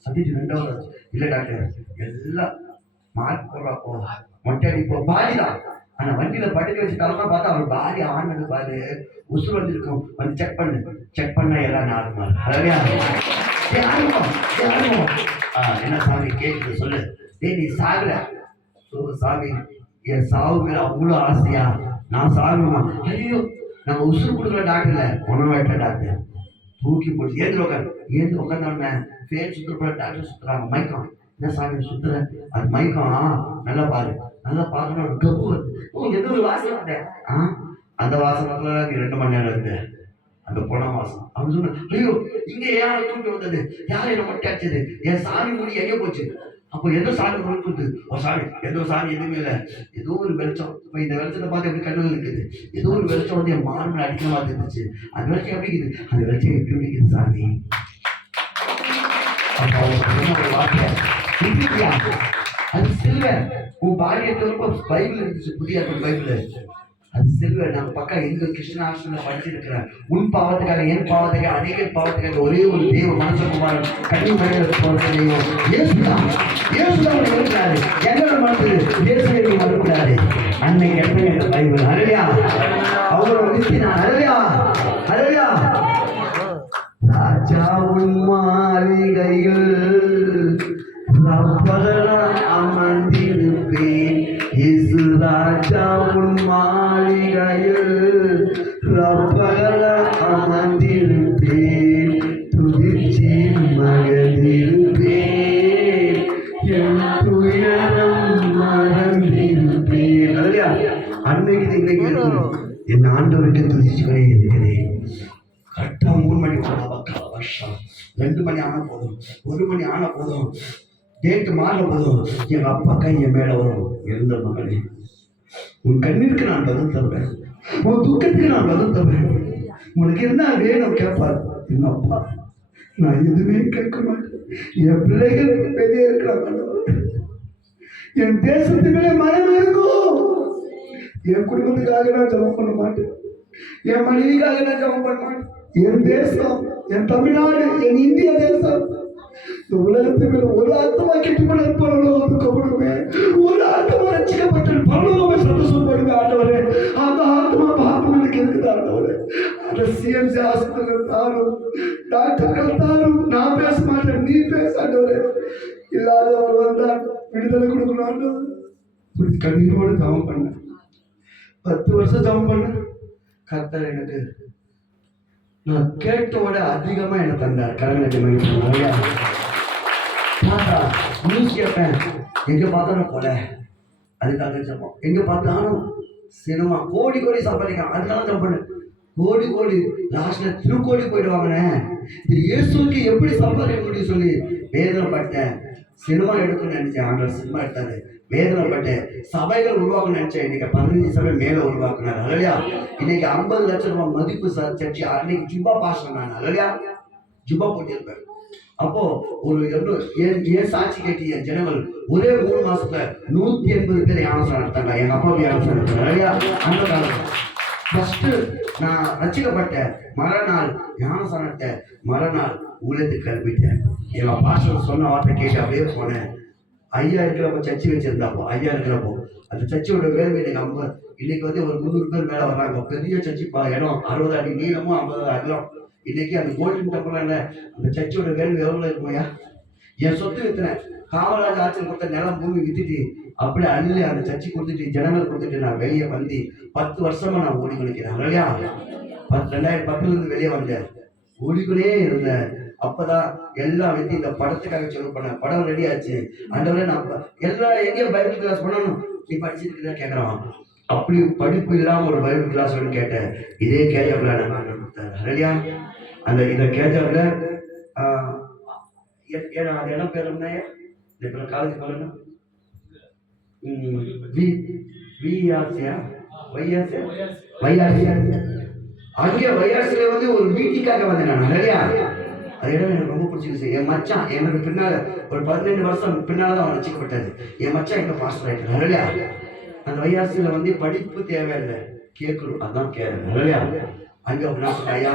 சந்திச்சு 2வது இல்லை டாக்டர் எல்லாம் மார்க் போடுறாப்போ மொட்டை அடிப்போ பாடிதான். ஆனா வண்டியில படுக்க வச்சு தரலாம் பார்த்தா அவர் பாடி ஆனது பாரு உசுறு வந்துருக்கும். வந்து செக் பண்ண எல்லாம் நார்மல். என்ன சாமி கேட்குது சொல்லு, நீ சாகுற சாமி என் சாவு மேல அவ்வளோ ஆசையா நான் சாகுமா? ஐயோ நம்ம உசுறு கொடுக்குற டாக்டர்ல உணவாயிட்ட டாக்டர் தூக்கி போட்டு ஏந்து உட்காந்தோடனே ஃபேன் சுற்றுற டாக்டர் சுத்துறாங்க. மயக்கம் என்ன சாமி சுத்துற? அது மயக்கம் நல்லா பாரு நல்லா பார்க்கணும். ஒரு கப்பு எந்த ஒரு வாசனை வந்தேன் அந்த வாசனத்துல நீ 2 மணி நேரம் இருந்த அந்த பொண வாசம். அவன் சொன்ன ஐயோ இங்க யாரை தூக்கி வந்தது, யாரை என்ன மொட்டை அடிச்சது, என் சாமி முடி எங்க போச்சு? அப்போ எந்த சாமி கொடுக்குது? ஒரு சாமி எந்த சாமி எதுவுமே இல்லை, ஏதோ ஒரு வெளிச்சம். இப்போ இந்த வெளிச்சத்தை பார்த்து எப்படி கண்ணில் இருக்குது, ஏதோ ஒரு வெளிச்சம் வந்து என் மார்பில் அடிக்க மாதிரி இருந்துச்சு. அந்த வெளிச்சம் எப்படி இருக்குது, அந்த வெளிச்சம் எப்படி இருக்குது சாமி? அது சில்வர் உன் பாடி எடுத்தவரைக்கும் பைபிள் இருந்துச்சு, புதிய பைபிள் அது செல்வ நான் பக்கம் இந்து கிருஷ்ணாஷ்டமில் படிச்சிருக்கிறேன். உன் பாவத்துக்காக என் பாவத்துக்காக அநேக பாவத்துக்காக ஒரே ஒரு தேவ மனசகுமாரன் கண்ணி மனித போகிறதையும் இயேசுதான் இருக்கிறாரு. என்னோட மனசு இயேசுவை மறுக்கிறாரு. அன்னைக்கு எப்படி இந்த பைபிள் அருளியா அவரோட வித்தினான் அருளியா ராஜா உன் மாளிகையில் அமர்ந்திருப்பேன். இயேசு ராஜா உன் மாளிகையில் அமர்ந்திருப்பேன். துதிச்சி மகிழ்ந்திருப்பேன். என் துயரம் மறந்திருப்பேன். அருளியா அன்னைக்கு இன்னைக்கு இருக்கும். என் ஆண்டவருக்கு துதிச்சுக்கொண்டே இருக்கிறேன். கரெக்டாக 3 மணி வருஷம் 2 மணி ஆனால் போதும், 1 மணி ஆனால் போதும், டேட்டு மாற போதும், எங்கள் அப்பா கை என் மேலே வரும். இருந்த மகளே, உன் கண்ணீருக்கு நான் பதில் தருவேன், உன் துக்கத்துக்கு நான் பதில் தருவேன். உனக்கு என்ன வேணும் கேட்பார் என் அப்பா. நான் எதுவுமே கேட்க மாட்டேன். என் பிள்ளைகள் வெளியே இருக்கிறாங்க. என் தேசத்து மேலே மனம் இருக்கும். என் குடும்பத்துக்காக நான் ஜெபம் பண்ண மாட்டேன். என் மனைவிக்காக நான் ஜெபம் பண்ண மாட்டேன். என் தேசம், என் தமிழ்நாடு, என் இந்திய தேசம், இந்த உலகத்துக்கு ஒரு ஆத்மா கெட்டுப்பட பரலோகம் கப்படுமே, ஒரு ஆத்மா ரசிக்கப்பட்டு பரலோகமே சந்தோஷப்படுமே. ஆண்டவரே, அந்த ஆத்மா பாப்பம் எனக்கு இருக்குது. ஆண்டவரே, அந்த சிஎம்சி ஆஸ்பத்திரிகள் தாரும், டாக்டர்கள் தாரும். நான் பேச மாட்டேன், நீ பேச. ஆண்டவரே, இல்லாதவர் வந்தால் விடுதலை கொடுக்கணும். ஆண்டவர், கண்ணீரோடு ஜெபம் பண்ண 10 வருஷம் ஜெபம் பண்ண கர்த்தர் எனக்கு நான் கேட்டோட அதிகமா என்ன தந்தார். கரங்களை நியூஸ் கேட்பேன். எங்க பார்த்தாலும் போல அதுக்காக ஜெபம். எங்க பார்த்தாலும் சினிமா கோடி சம்பாதிக்கலாம். அதுக்காக ஜெபம் பண்ணு. கோடி லாஸ்ட்ல திருக்கோடி போயிடுவாங்கண்ணே. இது இயேசுக்கு எப்படி சம்பாதிக்க முடியும் சொல்லி வேதனைப்பட்டேன். சினிமா எடுக்கணும்னு நினைச்சேன். ஆண்டவர் சினிமா எடுத்தாரு. வேதனைப்பட்டேன். சபைகள் உருவாக்கணும்னு நினைச்சேன். இன்னைக்கு 15 சபை மேல உருவாக்குனாரு. அல்லையா, இன்னைக்கு 50 லட்சம் ரூபாய் மதிப்பு சர்ச்சை. அன்னைக்கு ஜுப்பா பாஸ் பண்ணாங்க. அல்லையா, ஜுப்பா போட்டிருப்பேன். அப்போ ஒரு ஏன் சாட்சி கேட்டு என் ஜனங்கள் ஒரே 3 மாசத்துல 180 பேர் ஞானஸ்தானம் எடுத்தாங்க. எங்க அப்பாவுக்கு ஞானஸ்தானம் எடுத்தாங்க. அல்லையா, அந்த காலம் ஃபர்ஸ்ட் நான் ரசிக்கப்பட்டேன். மறுநாள் ஞானஸ்தானத்தை மறுநாள் ஊழியத்துக்கு கிளம்பிட்டேன். எங்க பாஸ்டர் சொன்ன வார்த்தை கேட்டு அப்படியே போனேன். ஐயா இருக்கிறப்போ சர்ச்சை வச்சிருந்தாப்போ, ஐயா இருக்கிறப்போ அந்த சர்ச்சையோட வேலை இன்னைக்கு வந்து ஒரு 300 பேர் மேல வர்றாங்க. பெரிய சர்ச்சை இடம் 60 அடி நீளமும் 50 அகலம். இன்னைக்கு அந்த கோல்டன் டெம்பிள் அந்த சர்ச்சையோட வேல்யூ எவ்வளவு இருக்குமையா? என் சொத்து வித்துனேன். காமராஜ் ஆட்சியில் கொடுத்த நிலம் பூமி வித்துட்டு அப்படியே அள்ளி அந்த சர்ச்சை கொடுத்துட்டு ஜனங்கள் கொடுத்துட்டு நான் வெளியே வந்து 10 வருஷமா நான் ஓடிக்கொண்டிருக்கிறேன். இல்லையா, 2010 வெளியே வந்தேன். ஓடிக்கொண்டே இருந்தேன். அப்பதான் எல்லாம் வந்து இந்த படத்துக்காக சொல்லி பண்ணேன். படம் ரெடி ஆச்சு. ஆண்டவரே, நான் எல்லாம் எங்கேயும் பைபிள் கிளாஸ் பண்ணணும், நீ படிச்சுட்டு கேட்கறான். அப்படி படிப்பு இல்லாம ஒரு பைபிள் கிளாஸ் கேட்டேன். இதே கேஜாப்ல நான் கொடுத்தாரு. இல்லையா, அந்த இந்த கேஜாப்ல அது இடம் பேர் என்ன? இப்ப காலேஜ் போறேன்னா அங்கே வையாசில வந்து ஒரு மீட்டிங்காக வந்தேன் நான். இல்லையா, அது இடம் எனக்கு ரொம்ப பிடிச்சிருச்சு. என் மச்சான் எனக்கு பின்னால ஒரு 12 வருஷம் பின்னால்தான் அவன் ரசிக்கப்பட்டது. என் மச்சான் எங்க பாஸ்டர் ஆயிட்டான். இல்லையா, அந்த வையாசில வந்து படிப்பு தேவையில்லை, கேட்கணும், அதான் கேட்கறேன். இல்லையா, அங்க ஐயா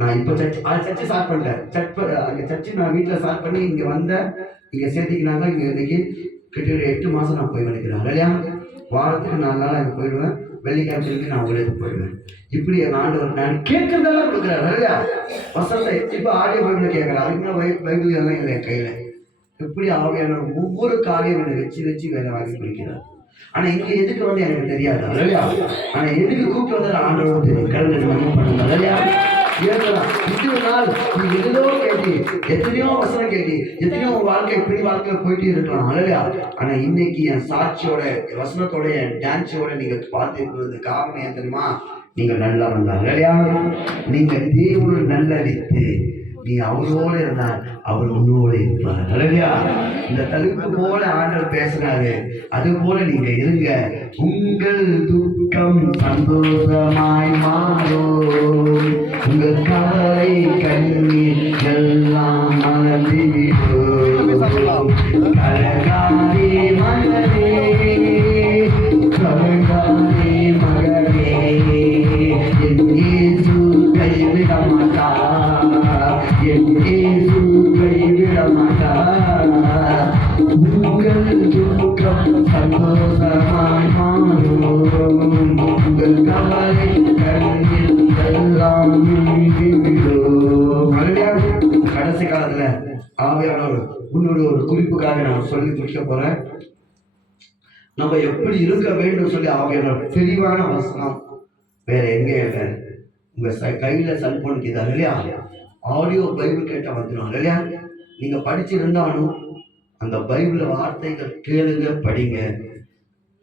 நான் இப்போ சர்ச்சை ஸ்டார்ட் பண்ணிட்டேன். அங்கே சர்ச்சை நான் வீட்டில் ஸ்டார்ட் பண்ணி இங்கே வந்தேன். இங்கே சேர்த்திக்கினாங்க. இங்கே இன்னைக்கு கிட்டத்தட்ட 8 மாதம் நான் போய் நினைக்கிறேன். இல்லையா, வாரத்துக்கு 4 நாள் அங்கே போயிடுவேன். வெள்ளிக்கிழமைக்கு நான் ஊழியத்துக்கு போயிடுவேன். இப்படி என் ஆண்டவர் நான் கேட்கறதெல்லாம் கொடுக்குறாரு. இல்லையா, வசந்தை இப்போ ஆடியோ பைபிள் கேட்குறேன். அதுக்கு பைபிள் எல்லாம் இல்லை என் கையில். எப்படி ஆவியான ஒவ்வொரு காரியம் என்னை வச்சு வேலை வாங்கி பிடிக்கிறார். ஆனா இங்க எதுக்கு வந்து எனக்கு தெரியாது. இல்லையா, ஆனா எதுக்கு கூப்பிட்டு வந்தாலும் ஆண்டவரோட தெரியும். கடவுள் மகிமை பண்ணுங்க. இல்லையா, இத்தனை நாள் நீ எதுலோ கேட்டி, எத்தனையோ வசனம் கேட்டி, எத்தனையோ வாழ்க்கை இப்படி வாழ்க்கையில போயிட்டு இருக்கலாம். இல்லையா, ஆனா இன்னைக்கு என் சாட்சியோட வசனத்தோட என் டான்ஸோட நீங்க பார்த்து இருக்கிறது காரணம் ஏன் தெரியுமா? நீங்க நல்லா வந்தாங்க. இல்லையா, நீங்க தேவனோட நல்ல அளித்து நீ அவரோட இருந்தால் அவர் உன்னோட இருப்பார். இல்லையா, இந்த தலைப்பு போல ஆண்டவர் பேசுறாரு. அது போல நீங்க இருங்க. உங்கள் துக்கம் சந்தோஷமாய் மாறும். உங்கள் கவலை கண்ணீர் எல்லாம் மறந்துவிடும். கலங்காதே மகனே, கலங்காதே மகனே, காலத்துல ஆவியானவர் இன்னொரு ஒரு குறிப்புக்காக நான் சொல்லி முடிக்க போறேன். நம்ம எப்படி இருக்க வேண்டும் சொல்லி ஆவியானவர் தெளிவான வசனம் வேற எங்கே இல்லை. உங்க கையில செல்போன் இதாக இல்லையா, ஆடியோ பைபிள் கேட்டா வந்துடும் இல்லையா. நீங்க படிச்சிருந்தாலும் அந்த பைபிள் வார்த்தைகள் கேளுங்க, படிங்க.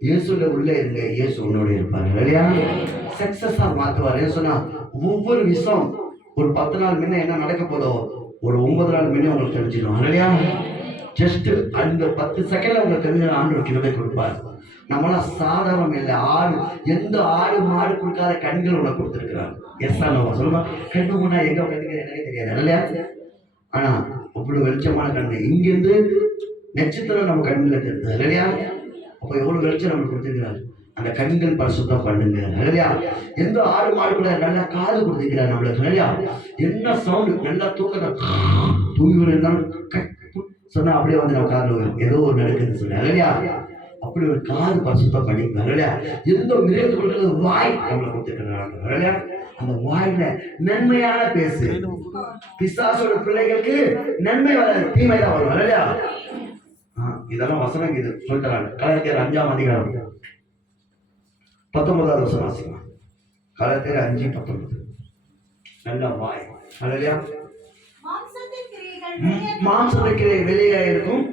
இயேசுல உள்ள இருங்க, இயேசு உன்னோட இருப்பாரு இல்லையா. சக்சஸா மாத்துவாரு சொன்னா ஒவ்வொரு விஷயம் ஒரு 10 நாள் முன்ன என்ன நடக்க போதோ ஒரு 9 நாள் முன்ன உங்களுக்கு தெரிஞ்சிடும் இல்லையா. ஜஸ்ட் அந்த 10 செகண்ட்ல உங்களுக்கு தெரிஞ்ச ஆண்டவர் கிருபை கொடுப்பார். நம்மளாம் சாதாரணம் இல்லை. எந்த ஆடு மாடு கொடுக்காத கண்கள் உனக்கு கொடுத்துருக்கிறார். எஸ் சொல்லுமா, கண்ணு முன்னா எங்க கண்ணுக்கு எனக்கே தெரியாது இல்லையா. ஆனா அப்படி வெளிச்சமான கண்ணு, இங்கிருந்து நட்சத்திரம் நம்ம கண்ணுல தெரிஞ்சது இல்லையா. அப்போ எவ்வளவு வெளிச்சம் நம்மளுக்கு கொடுத்துருக்கிறார். அந்த கண்கள் பரிசுத்தம் பண்ணுங்க இல்லையா. எந்த ஆடு மாடு கூட நல்லா காது கொடுத்துக்கிறார் நம்மளுக்கு இல்லையா. என்ன சவுண்டு, நல்லா தூக்கத்தை தூங்கி இருந்தாலும் சொன்னா அப்படியே வந்து நம்ம காது ஏதோ ஒரு நடக்குதுன்னு சொன்ன இல்லையா. அப்படி ஒரு காது பரிசுத்தம் பண்ணிக்கலாம் இல்லையா. எந்த மிருகத்துக்கு வாய் நம்மளை கொடுத்துக்கிறாங்க இல்லையா. அந்த வாயில நன்மையான பேசு. பிசாசோட பிள்ளைகளுக்கு நன்மை வராது, தீமை தான் வரும் இல்லையா. இதெல்லாம் வசனம் இது சொல்லித்தராங்க. கலாத்தியர் 5ஆம் அதிகாரம் 19வது வசனம் வாசிக்கலாம். கலாத்தியர் 5:19. நல்ல வாய் இல்லையா. மாம்சத்தின் கிரியை வெளியே இருக்கும்,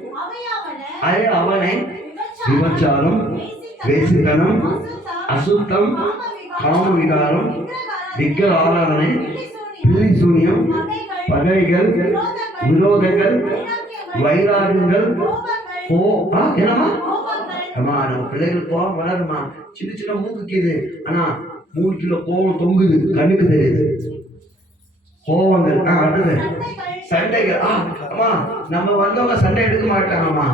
அவனை விபச்சாரம், வேசித்தனம், அசுத்தம், காம விகாரம், விக்கிர ஆராதனை, பில்லி சூனியம், பகைகள், விரோதங்கள், வைராகங்கள், என்னமா நம்ம பிள்ளைகள் கோபம் வளருமா. சின்ன சின்ன மூக்குக்குது, ஆனா 3 கிலோ கோபம் தொங்குது, கண்ணுக்கு தெரியுது. கோபங்கள். அடுத்தது சண்டைகள். அம்மா நம்ம வந்தவங்க சண்டை எடுக்க மாட்டாங்கம்மா,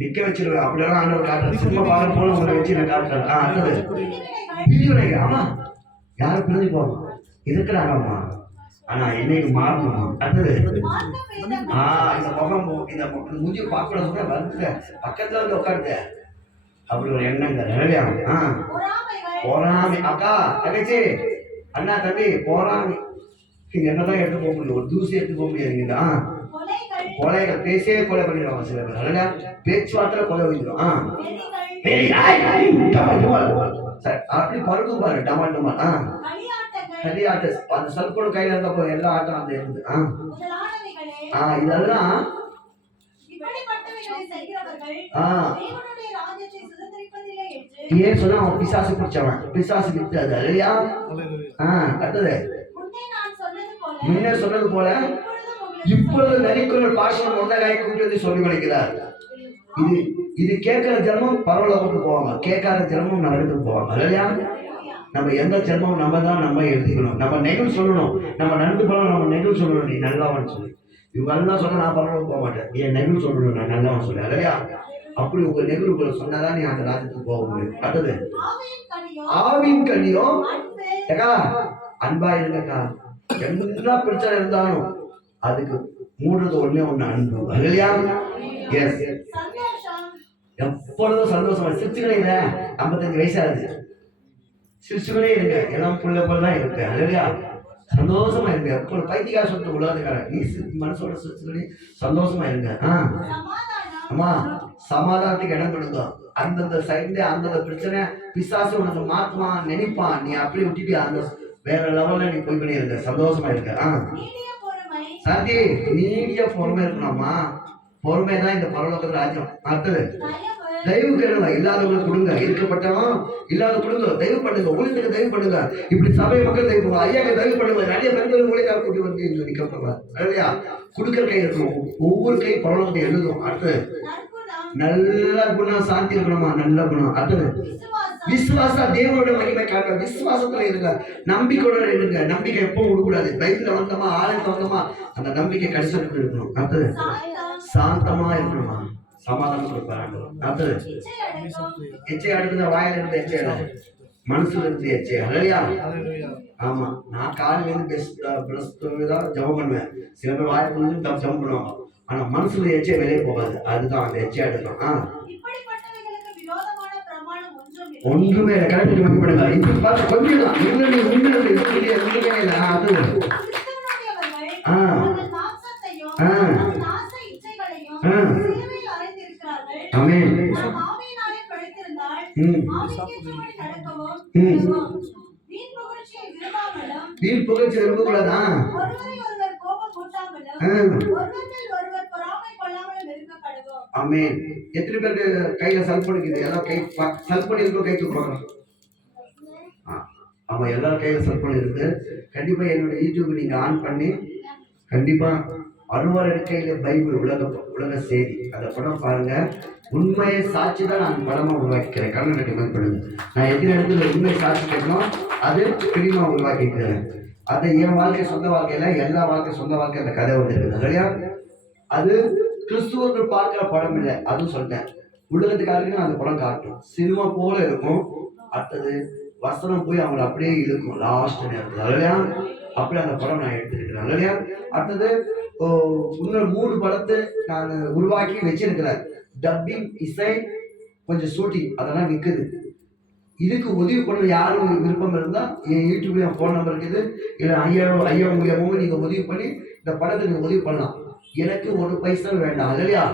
நிக்க வச்சிருவேன். அப்படியெல்லாம் ஆண்டவர் காட்டுறது. சினிமா பார்க்க போல உங்களை வச்சு நான் காட்டுறேன். அடுத்தது பிரிவினைகள். ஆமா, யாரும் பிரிஞ்சு போவோம் இருக்கிறாங்கம்மா, ஆனா என்னைக்கு மாறணுமா. அடுத்தது இந்த முகம், இந்த மூஞ்சி பார்க்கணும் சொன்னா வந்து பக்கத்துல வந்து உட்காருங்க. அப்படி ஒரு எண்ணங்கள் இல்லையா. போறாமி அக்கா தங்கச்சி அண்ணா தம்பி போறாமி என்னதான் எடுத்து போக முடியும், ஒரு தூசி எடுத்து போக முடியாதுங்க. கொலைகள் பேசே கொலை பண்ணிடுவாங்க சில பேர் இல்லையா. பேச்சுவார்த்தை கொலை வைக்கிறோம். அப்படி பறக்கும் பாரு டமால் டமால். களியாட்டு அந்த சல்கோடு கையில இருந்தப்போ எல்லா ஆட்டம் அந்த இருந்து. இதெல்லாம் ஏன் சொன்னா அவன் பிசாசு பிடிச்சவன், பிசாசு வித்து அது இல்லையா. அடுத்தது முன்னே சொன்னது போல இப்பொழுது நரிக்குள்ள பாஷம் ஒன்னகாய் கூப்பிட்டு சொல்லி வலிக்கிறார். இது கேட்கிற ஜென்மம் பரவலோகத்துக்கு போவாங்க, கேட்காத ஜென்மம் நரகத்துக்கு போவாங்க இல்லையா. நம்ம எந்த ஜென்மம் நம்ம தான் நம்ம எழுதிக்கணும். நம்ம நெகிழ் சொல்லணும், நம்ம நடந்து போகலாம், நம்ம நெகிழ் சொல்லணும். நீ நல்லாவன்னு சொல்லி இவங்க எல்லாம் சொன்னா நான் பரவாயில்ல போக மாட்டேன், என் நெகிழ் சொல்லணும், நான் நல்லவன் சொல்ல இல்லையா. அப்படி உங்க நெகிழ்வுக்குள்ள சொன்னாதான் நீ அந்த ராஜ்யத்துக்கு போக முடியும். அடுத்தது ஆவின் கனியோ ஏக்கா அன்பா இருங்கக்கா. எல்லா பிரச்சனை இருந்தாலும் அதுக்கு மூடுறது ஒண்ணே ஒண்ணு அன்பு இல்லையா. எஸ், எப்பொழுதும் சந்தோஷமா சிரிச்சுக்கவே இல்லை. 55 வயசாகுது, சிரிச்சுக்கவே இருங்க. எல்லாம் புள்ள போல தான் இருக்கு இல்லையா. சந்தோஷமா இருங்க. எப்பொழுது பைத்தியக்கார சொல்லிட்டு உலகத்துக்கார நீ மனசோட சிரிச்சுக்கவே சந்தோஷமா இருங்க. அம்மா சமாதானத்துக்கு இடம் கொடுங்க. அந்தந்த சைட்ல அந்தந்த பிரச்சனை பிசாசு உனக்கு மாத்துமா நினைப்பான், நீ அப்படி விட்டுட்டு அந்த வேற லெவல்ல நீ போய் பண்ணிருக்க. சந்தோஷமா இருக்க. சாந்தி நீடிய பொறுமை இருக்கணும்மா. பொறுமை தான் இந்த பரலோகத்து ராஜ்யம். அடுத்தது தயவு கேளுங்க, இல்லாதவங்களுக்கு கொடுங்க, இருக்கப்பட்டவன் இல்லாத கொடுங்க, தயவு பண்ணுங்க, ஊழியத்துக்கு தயவு பண்ணுங்க. இப்படி சபை மக்கள் தயவு பண்ணுங்க, ஐயாக்கு தயவு பண்ணுங்க. நிறைய பெண்கள் ஊழியக்கார கூட்டி வந்து இங்க நிற்கப்படுவாங்க இல்லையா. கொடுக்கற கை இருக்கணும், ஒவ்வொரு கை பரலோகத்தை எழுதும். அடுத்தது நல்ல குணம், சாந்தி இருக்கணுமா, நல்ல குணம். அடுத்தது விசுவாசம், தேவனோட மகிமை காட்ட விசுவாசத்துல இருங்க, நம்பிக்கையோட இருங்க. நம்பிக்கை எப்பவும் விடக்கூடாது. பைபிள்ல வந்தோமா, ஆலயத்துல வந்தோமா, அந்த நம்பிக்கை கடைசி இருக்கணும். அடுத்தது சாந்தமா இருக்கணுமா, சமாதானம் கொடுப்பாங்க. அடுத்தது எச்சை அடுத்த வாயில இருந்து எச்சை மனசுல இருந்து எச்சை இல்லையா. ஆமா, நான் காலையில இருந்து தான் ஜபம் பண்ணுவேன். சில பேர் வாய்ப்பு ஜபம் பண்ணுவாங்க, ஆனா மனசுல எச்சை வெளியே போகாது. அதுதான் அந்த எச்சை எடுக்கணும். ஒன்றுமே இல்லை, கரெக்ட் மதிப்பிடுங்க. இது பார்த்து கொஞ்சம் தான் ஒன்றுமே இல்லை. அது அதன் ஆசை இச்சைகளையும் சிலுவையில் அறைந்திருக்கிறார்கள். ஆமென். நாம் ஆவியினாலே பிழைத்திருந்தால் ஆவிக்கேற்றபடி நடக்கவும் வீண் புகழ்ச்சியை விரும்பாமலும் வீண் புகழ்ச்சி விரும்பக்கூடாதா? ஒருவரை ஒருவர் கோபம் கூட்டாமலும் ஒருவர் மேல் ஒருவர் பொறாமை கொள்ளாமலும் இருக்க கடவோம். ஆமென். எத்தனை பேருக்கு கையில செல்போன் இருக்குது? எல்லாம் கை செல்போன் இருக்கோ கை தூக்குறாங்க. ஆமா, எல்லாரும் கையில செல்போன் இருக்கு. கண்டிப்பா என்னோட யூடியூப் நீங்க ஆன் பண்ணி கண்டிப்பா அறுவார் எடுக்கையில பைபிள் உலக செய்தி அந்த படம் பாருங்க. உண்மையை சாட்சி தான் நான் படமா உருவாக்கிக்கிறேன். கண்ணனை கமெண்ட் பண்ணுங்க. நான் எத்தனை இடத்துல உண்மை சாட்சி கேட்கணும் அது பிடிமா உருவாக்கிக்கிறேன். அதை என் வாழ்க்கை சொந்த வாழ்க்கையில எல்லா வாழ்க்கை சொந்த வாழ்க்கை அந்த கதை வந்து இருக்குது இல்லையா? அது கிறிஸ்துவர்கள் பார்க்கிற படம் இல்லை. அதுவும் சொன்னேன். உலகத்துக்காரங்க அந்த படம் காட்டும். சினிமா போல இருக்கும். அடுத்தது வசனம் போய் அவங்களை அப்படியே இழுக்கும் லாஸ்ட் நேரத்தில் இல்லையா? அப்படியே அந்த படம் நான் எடுத்துருக்கிறேன் இல்லையா? அடுத்தது இன்னொரு 3 படத்தை நான் உருவாக்கி வச்சிருக்கிறேன். டப்பிங், இசை, கொஞ்சம் ஷூட்டிங் அதெல்லாம் நிற்குது. இதுக்கு உதவி பண்ண யாரும் விருப்பம் இருந்தால் என் யூடியூப்ல என் ஃபோன் நம்பர் இருக்குது. இல்லை ஐயா மூலியமாக நீங்கள் உதவி பண்ணி இந்த படத்தை நீங்கள் உதவி பண்ணலாம். எனக்கு 1 பைசா வேண்டாம் இல்லையா?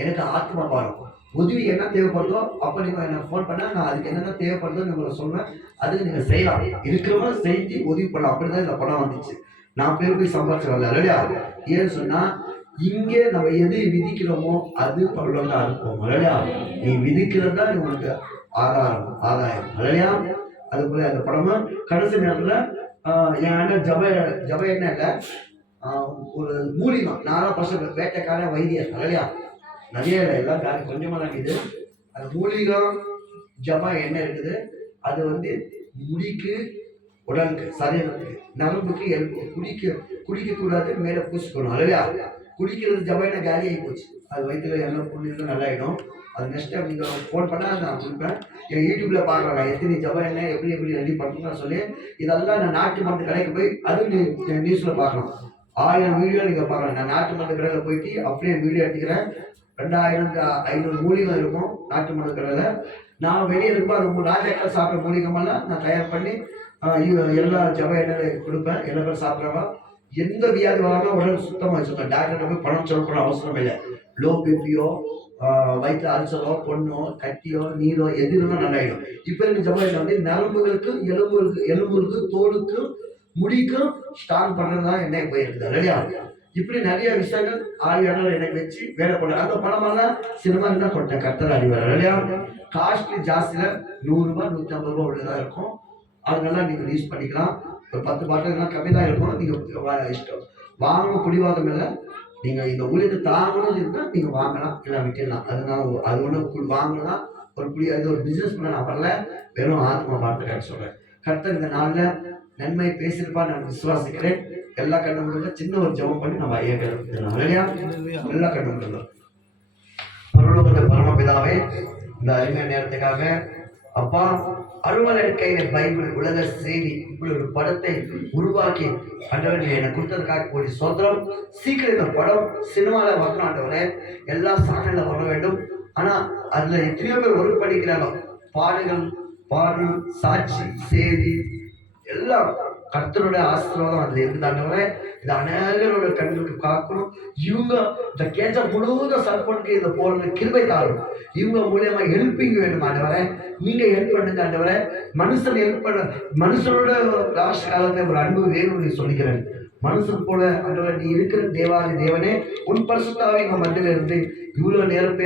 எனக்கு ஆத்மா பாரம் உதவி என்ன தேவைப்படுதோ அப்போ நீங்கள் எனக்கு ஃபோன் பண்ணால் நான் அதுக்கு என்னென்ன தேவைப்படுதோன்னு உங்களை சொல்லுவேன். அதுக்கு நீங்கள் செய்யலாம். இருக்கிறவங்க செஞ்சு உதவி பண்ணலாம். அப்படி தான் இந்த படம் வந்துச்சு. நான் போய் சம்பாதிச்சு வரல இல்லையா? ஏன்னு சொன்னால் இங்கே நம்ம எது விதிக்கிறோமோ அது பரலோகமாக இருக்கும் இல்லையா? நீ விதிக்கிறதா உனக்கு ஆதாயம் இல்லையா? அது போல அந்த படமும் கடைசி நேரத்தில் என் அண்ணன் ஜப என்ன இல்லை ஒரு மூலிகை 4% வேட்டைக்கார வைத்தியர் இல்லையா? நிறைய இல்லை, எல்லாம் கொஞ்சமாக தான் இருக்குது. அந்த மூலிகை ஜபா என்ன இருக்குது அது வந்து முடிக்கு, உடலுக்கு, சரீரத்துக்கு, நரம்புக்கு, எலும்புக்கு குடிக்கக்கூடாது. மேலே பூசிக்கணும் இல்லையா? குடிக்கிறது ஜபாயினா காலி ஆகி போச்சு. அது வயிற்றுல எல்லாம் புண்ணியம் நல்லாயிடும். அது நெக்ஸ்ட் டைம் நீங்கள் ஃபோன் பண்ணால் நான் கொடுப்பேன். என் யூடியூப்பில் பார்க்குறேன் எத்தனை ஜபா என்ன எப்படி ரெடி பண்ணணும்னு சொல்லி இதெல்லாம் நான் நாட்டு மருந்து கடைக்கு போய் அது நியூஸில் பார்க்கலாம். 1000 வீடியோ நீங்கள் பார்க்கலாம். நான் நாட்டு மருந்து கடையில் போயிட்டு அப்படியே வீடியோ எடுத்துக்கிறேன். 2500 மூலிகை இருக்கும் நாட்டு மருந்து கடையில். நான் வெளியே இருக்கும்போது அது ராஜாக்கள் சாப்பிட்ற மூலிகமெல்லாம் நான் தயார் பண்ணி எல்லா ஜப எண்ணெய் கொடுப்பேன். எல்லா பேரும் சாப்பிட்றவா எந்த வியாதி வராமல் உடல் சுத்தமாக வச்சுருக்கேன். டாக்டர்கிட்ட போய் பணம் சொல்லக்கூட அவசரம் இல்லை. லோ பிபியோ, வயிற்று அல்சரோ, பொண்ணோ, கட்டியோ, நீரோ எது இருந்தாலும் நல்லாயிடும். இப்போ இருக்க ஜப எண்ணெய் வந்து நரம்புகளுக்கு, எலும்புகளுக்கு, தோலுக்கு, முடிக்கும் ஸ்டார்ட் பண்ணுறது தான் எண்ணெய் போயிருக்குது இல்லையா? இப்படி நிறைய விஷயங்கள் ஆய்வாளர் எனக்கு வச்சு வேலை பண்ண. அந்த பணமெல்லாம் சினிமா தான் கொண்டேன். கர்த்தர் அறிவார் இல்லையா? காஸ்ட்லி ஜாஸ்தியில் 100 ரூபா 150 ரூபா உள்ளதாக இருக்கும். அதனால நீங்கள் யூஸ் பண்ணிக்கலாம். ஒரு 10 பாட்டிலாம் கம்மி தான் இருக்கும். நீங்கள் இஷ்டம் வாங்கணும், பிடிவாதம் இல்லை. நீங்கள் இந்த ஊழியத்தை தாங்கணும்னு இருந்தால் நீங்கள் வாங்கலாம், இல்லை விட்டுடலாம். அது ஒன்று வாங்கினா அது ஒரு பிஸ்னஸ் பண்ண நான் வரல. வெறும் ஆத்மா வார்த்தைக்காக சொல்கிறேன். கர்த்தர் இந்த நாளில் நன்மை பேசியிருப்பா நான் விசுவாசிக்கிறேன். எல்லா கண்ணு சின்ன ஒரு ஜெபம் பண்ணி நம்ம ஐயா இல்லையா? எல்லா கண்ணு பரலோகத்தின் பரமபிதாவே இந்த அருமையான நேரத்துக்காக அப்பா அறுவலர் கையில பைபிள் உலக செய்தி இப்படி ஒரு படத்தை உருவாக்கி ஆண்டவர் என்னை கொடுத்ததுக்காக கூடிய சோதரம். சீக்கிரம் இந்த படம் சினிமாவில் வரணும் ஆண்டவரே. எல்லா சாதனையில வர வேண்டும். ஆனா அதுல எத்தனையோ பேர் ஒரு படிக்கிறாங்க. பாடு, சாட்சி, செய்தி எல்லாம் கர்த்தருடைய ஆசீர்வாதம் அதுல இருந்தாண்டவரே. இந்த அநேகரோட கண்களுக்கு காக்கணும். இவங்க இந்த கேட்ட முழுவதும் சர்பனுக்கு இந்த போறது கிருபை தாரும். இவங்க மூலியமா ஹெல்ப்பிங் வேணும் ஆண்டவரே. நீங்க ஹெல்ப் பண்ணுங்க ஆண்டவரே. மனுஷன் ஹெல்ப் பண்ண மனுஷனோட லாஸ்ட் காலத்துல ஒரு அன்பு வேணும்னு சொல்லிக்கிறேன். மனுஷன் போல ஆண்டவரே நீ இருக்கிற தேவாதி தேவனே உன் பரிசுத்தாவே எங்க மத்தியில இருந்து இவ்வளவு நேரம்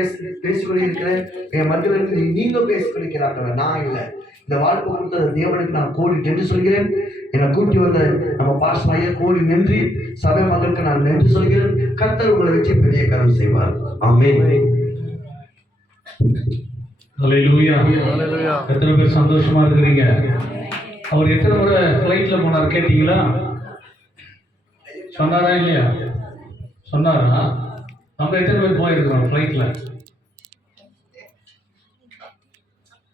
பேசிக்கொண்டே இருக்கிறேன். என் மத்தியில இருந்து நீங்க பேசிக்கொண்டிருக்கிறாங்க, நான் இல்லை. இந்த வாழ்க்கை கொடுத்த தேவனுக்கு நான் கோடி நன்றி சொல்கிறேன். என்னை கூட்டி வந்த நம்ம பாஸ் ஐயா கோடி நன்றி. சபை மக்களுக்கு நான் நன்றி சொல்கிறேன். கர்த்தர் உங்களை வச்சு பெரிய காரியம் செய்வார். ஆமென். ஹல்லேலூயா. எத்தனை பேர் சந்தோஷமா இருக்கிறீங்க? அவர் எத்தனை முறை ஃப்ளைட்ல போனார் கேட்டீங்களா? சொன்னாரா இல்லையா? சொன்னாரா? நம்ம எத்தனை பேர் போயிருக்கிறோம் ஃப்ளைட்ல?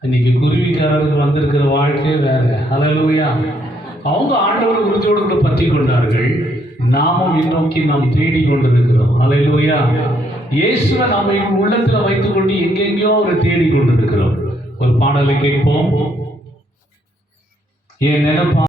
இன்னைக்கு குருவிக்காரர்கள் வந்திருக்கிற வாழ்க்கை வேற. ஹல்லேலூயா. அவங்க ஆண்டவர் உறுதியோடு கூட பற்றி கொண்டார்கள். நாமும் முன்னோக்கி நாம் தேடி கொண்டிருக்கிறோம். ஹல்லேலூயா. இயேசுவை நாம உள்ளத்துல வைத்துக் கொண்டு எங்கெங்கயோ ஒரு தேடி கொண்டிருக்கிறோம். ஒரு பாடலை கேட்போம். என் நினைப்பா